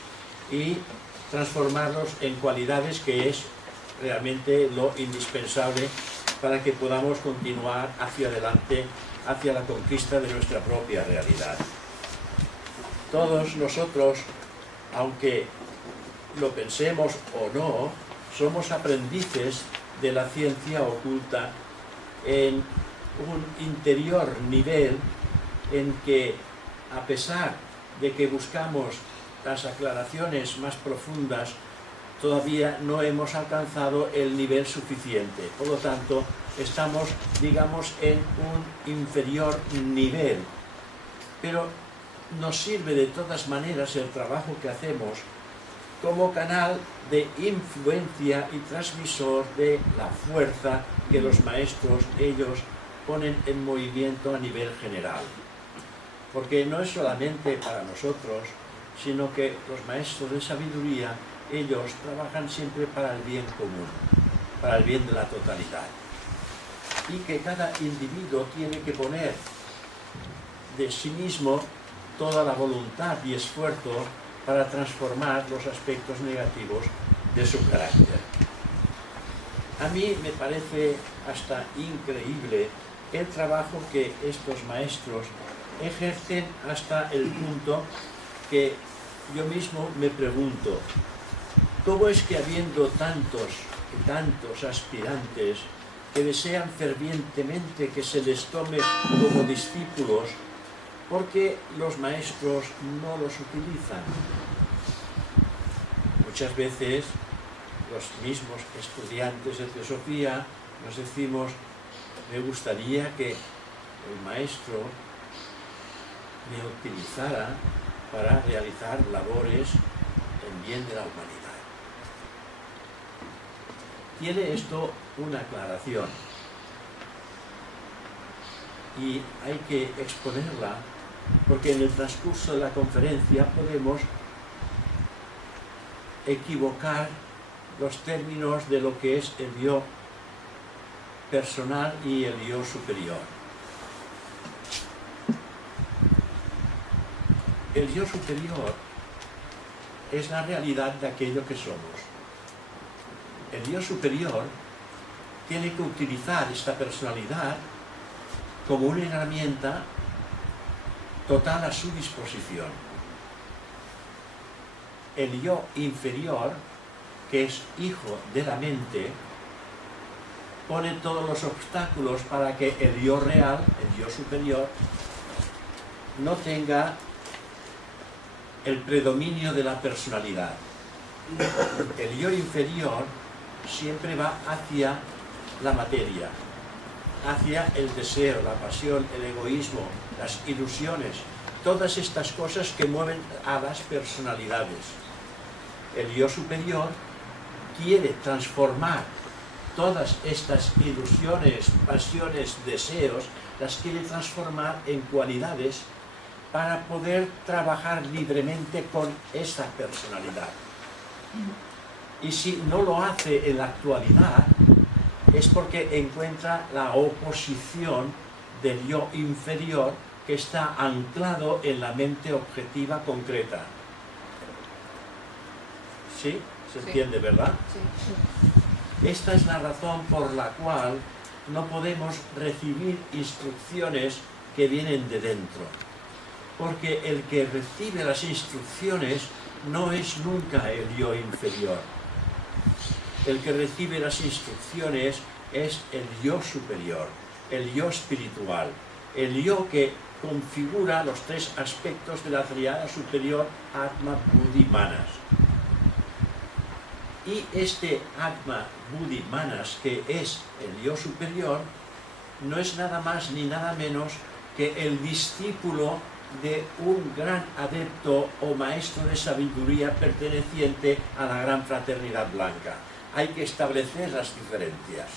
y transformarlos en cualidades, que es realmente lo indispensable para que podamos continuar hacia adelante, hacia la conquista de nuestra propia realidad. Todos nosotros, aunque lo pensemos o no, somos aprendices de la ciencia oculta en un interior nivel en que, a pesar de que buscamos las aclaraciones más profundas, todavía no hemos alcanzado el nivel suficiente. Por lo tanto, estamos, digamos, en un inferior nivel. Pero nos sirve de todas maneras el trabajo que hacemos como canal de influencia y transmisor de la fuerza que los maestros, ellos, ponen en movimiento a nivel general. Porque no es solamente para nosotros, sino que los maestros de sabiduría, ellos trabajan siempre para el bien común, para el bien de la totalidad. Y que cada individuo tiene que poner de sí mismo toda la voluntad y esfuerzo para transformar los aspectos negativos de su carácter. A mí me parece hasta increíble el trabajo que estos maestros ejercen, hasta el punto que yo mismo me pregunto, ¿cómo es que habiendo tantos y tantos aspirantes que desean fervientemente que se les tome como discípulos, por qué los maestros no los utilizan? Muchas veces los mismos estudiantes de teosofía nos decimos, me gustaría que el maestro me utilizara para realizar labores en bien de la humanidad. Tiene esto una aclaración y hay que exponerla, porque en el transcurso de la conferencia podemos equivocar los términos de lo que es el yo personal y el yo superior. El yo superior es la realidad de aquello que somos. El yo superior tiene que utilizar esta personalidad como una herramienta total a su disposición. El yo inferior, que es hijo de la mente, pone todos los obstáculos para que el yo real, el yo superior, no tenga el predominio de la personalidad. El yo inferior siempre va hacia la materia, hacia el deseo, la pasión, el egoísmo, las ilusiones, todas estas cosas que mueven a las personalidades. El yo superior quiere transformar todas estas ilusiones, pasiones, deseos, las quiere transformar en cualidades para poder trabajar libremente con esa personalidad. Y si no lo hace en la actualidad, es porque encuentra la oposición del yo inferior que está anclado en la mente objetiva concreta. ¿Sí? ¿Se entiende, verdad? Sí. Esta es la razón por la cual no podemos recibir instrucciones que vienen de dentro. Porque el que recibe las instrucciones no es nunca el yo inferior. El que recibe las instrucciones es el yo superior, el yo espiritual, el yo que configura los tres aspectos de la tríada superior Atma, Buddhi, Manas. Y este Atma, Buddhi, Manas, que es el yo superior, no es nada más ni nada menos que el discípulo de un gran adepto o maestro de sabiduría perteneciente a la gran fraternidad blanca. Hay que establecer las diferencias.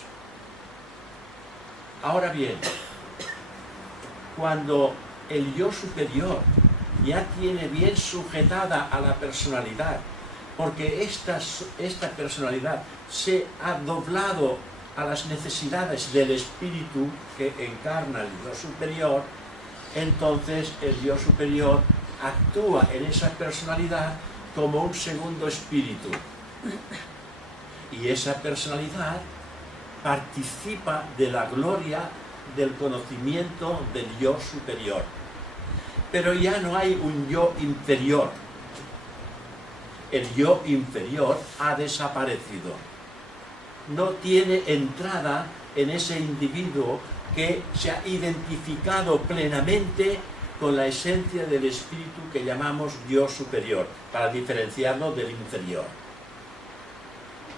Ahora bien, cuando el yo superior ya tiene bien sujetada a la personalidad, porque esta personalidad se ha doblado a las necesidades del espíritu que encarna el yo superior, entonces el yo superior actúa en esa personalidad como un segundo espíritu. Y esa personalidad participa de la gloria del conocimiento del yo superior. Pero ya no hay un yo inferior. El yo inferior ha desaparecido. No tiene entrada en ese individuo que se ha identificado plenamente con la esencia del espíritu que llamamos yo superior, para diferenciarlo del inferior.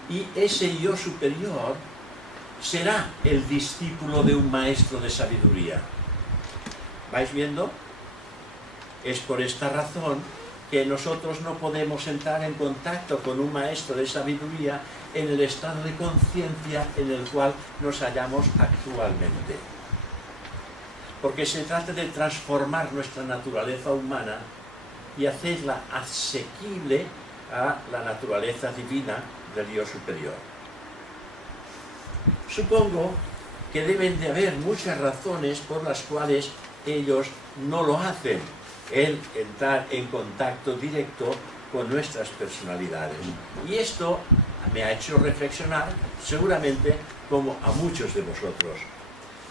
Y ese yo superior será el discípulo de un maestro de sabiduría. ¿Vais viendo? Es por esta razón que nosotros no podemos entrar en contacto con un maestro de sabiduría en el estado de conciencia en el cual nos hallamos actualmente. Porque se trata de transformar nuestra naturaleza humana y hacerla asequible a la naturaleza divina del yo superior. Supongo que deben de haber muchas razones por las cuales ellos no lo hacen, el entrar en contacto directo con nuestras personalidades. Y esto me ha hecho reflexionar, seguramente como a muchos de vosotros.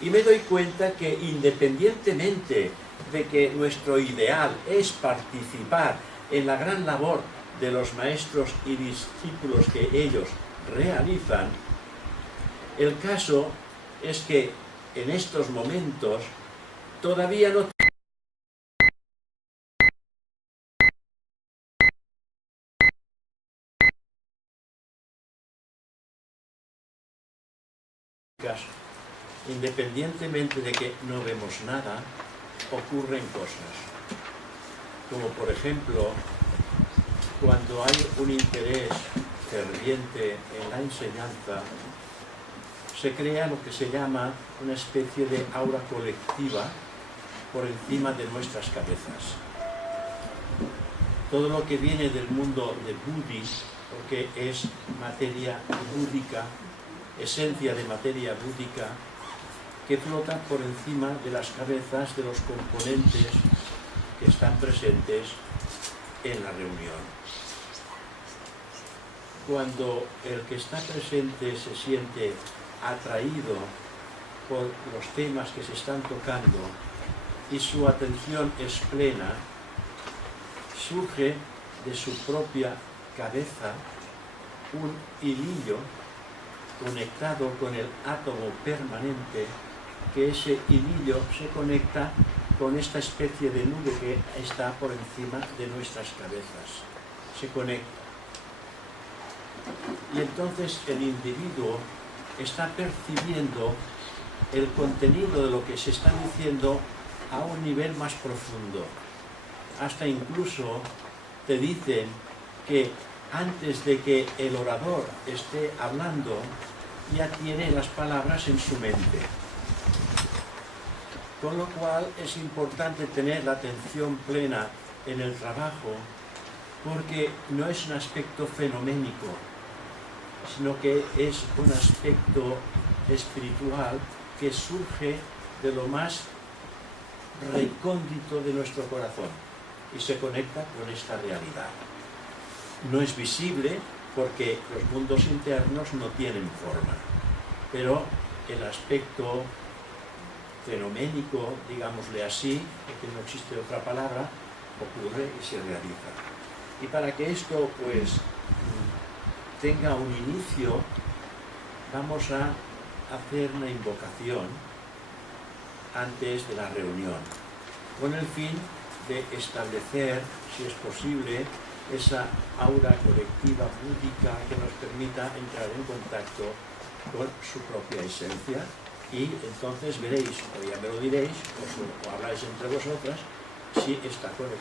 Y me doy cuenta que independientemente de que nuestro ideal es participar en la gran labor de los maestros y discípulos que ellos realizan, el caso es que en estos momentos todavía no independientemente de que no vemos nada, ocurren cosas. Como por ejemplo, cuando hay un interés ferviente en la enseñanza, se crea lo que se llama una especie de aura colectiva por encima de nuestras cabezas. Todo lo que viene del mundo de Buddhi, porque es materia búdica, esencia de materia búdica, que flota por encima de las cabezas de los componentes que están presentes en la reunión. Cuando el que está presente se siente atraído por los temas que se están tocando y su atención es plena, surge de su propia cabeza un hilillo conectado con el átomo permanente, que ese hilillo se conecta con esta especie de nube que está por encima de nuestras cabezas. Se conecta. Y entonces el individuo está percibiendo el contenido de lo que se está diciendo a un nivel más profundo. Hasta incluso te dicen que antes de que el orador esté hablando, ya tiene las palabras en su mente. Con lo cual es importante tener la atención plena en el trabajo, porque no es un aspecto fenoménico, sino que es un aspecto espiritual que surge de lo más recóndito de nuestro corazón y se conecta con esta realidad. No es visible porque los mundos internos no tienen forma, pero el aspecto fenoménico, digámosle así, porque no existe otra palabra, ocurre y se realiza. Y para que esto pues tenga un inicio, vamos a hacer una invocación antes de la reunión, con el fin de establecer, si es posible, esa aura colectiva búdica que nos permita entrar en contacto con su propia esencia, y entonces veréis, o ya me lo diréis, o habláis entre vosotras, si esta conexión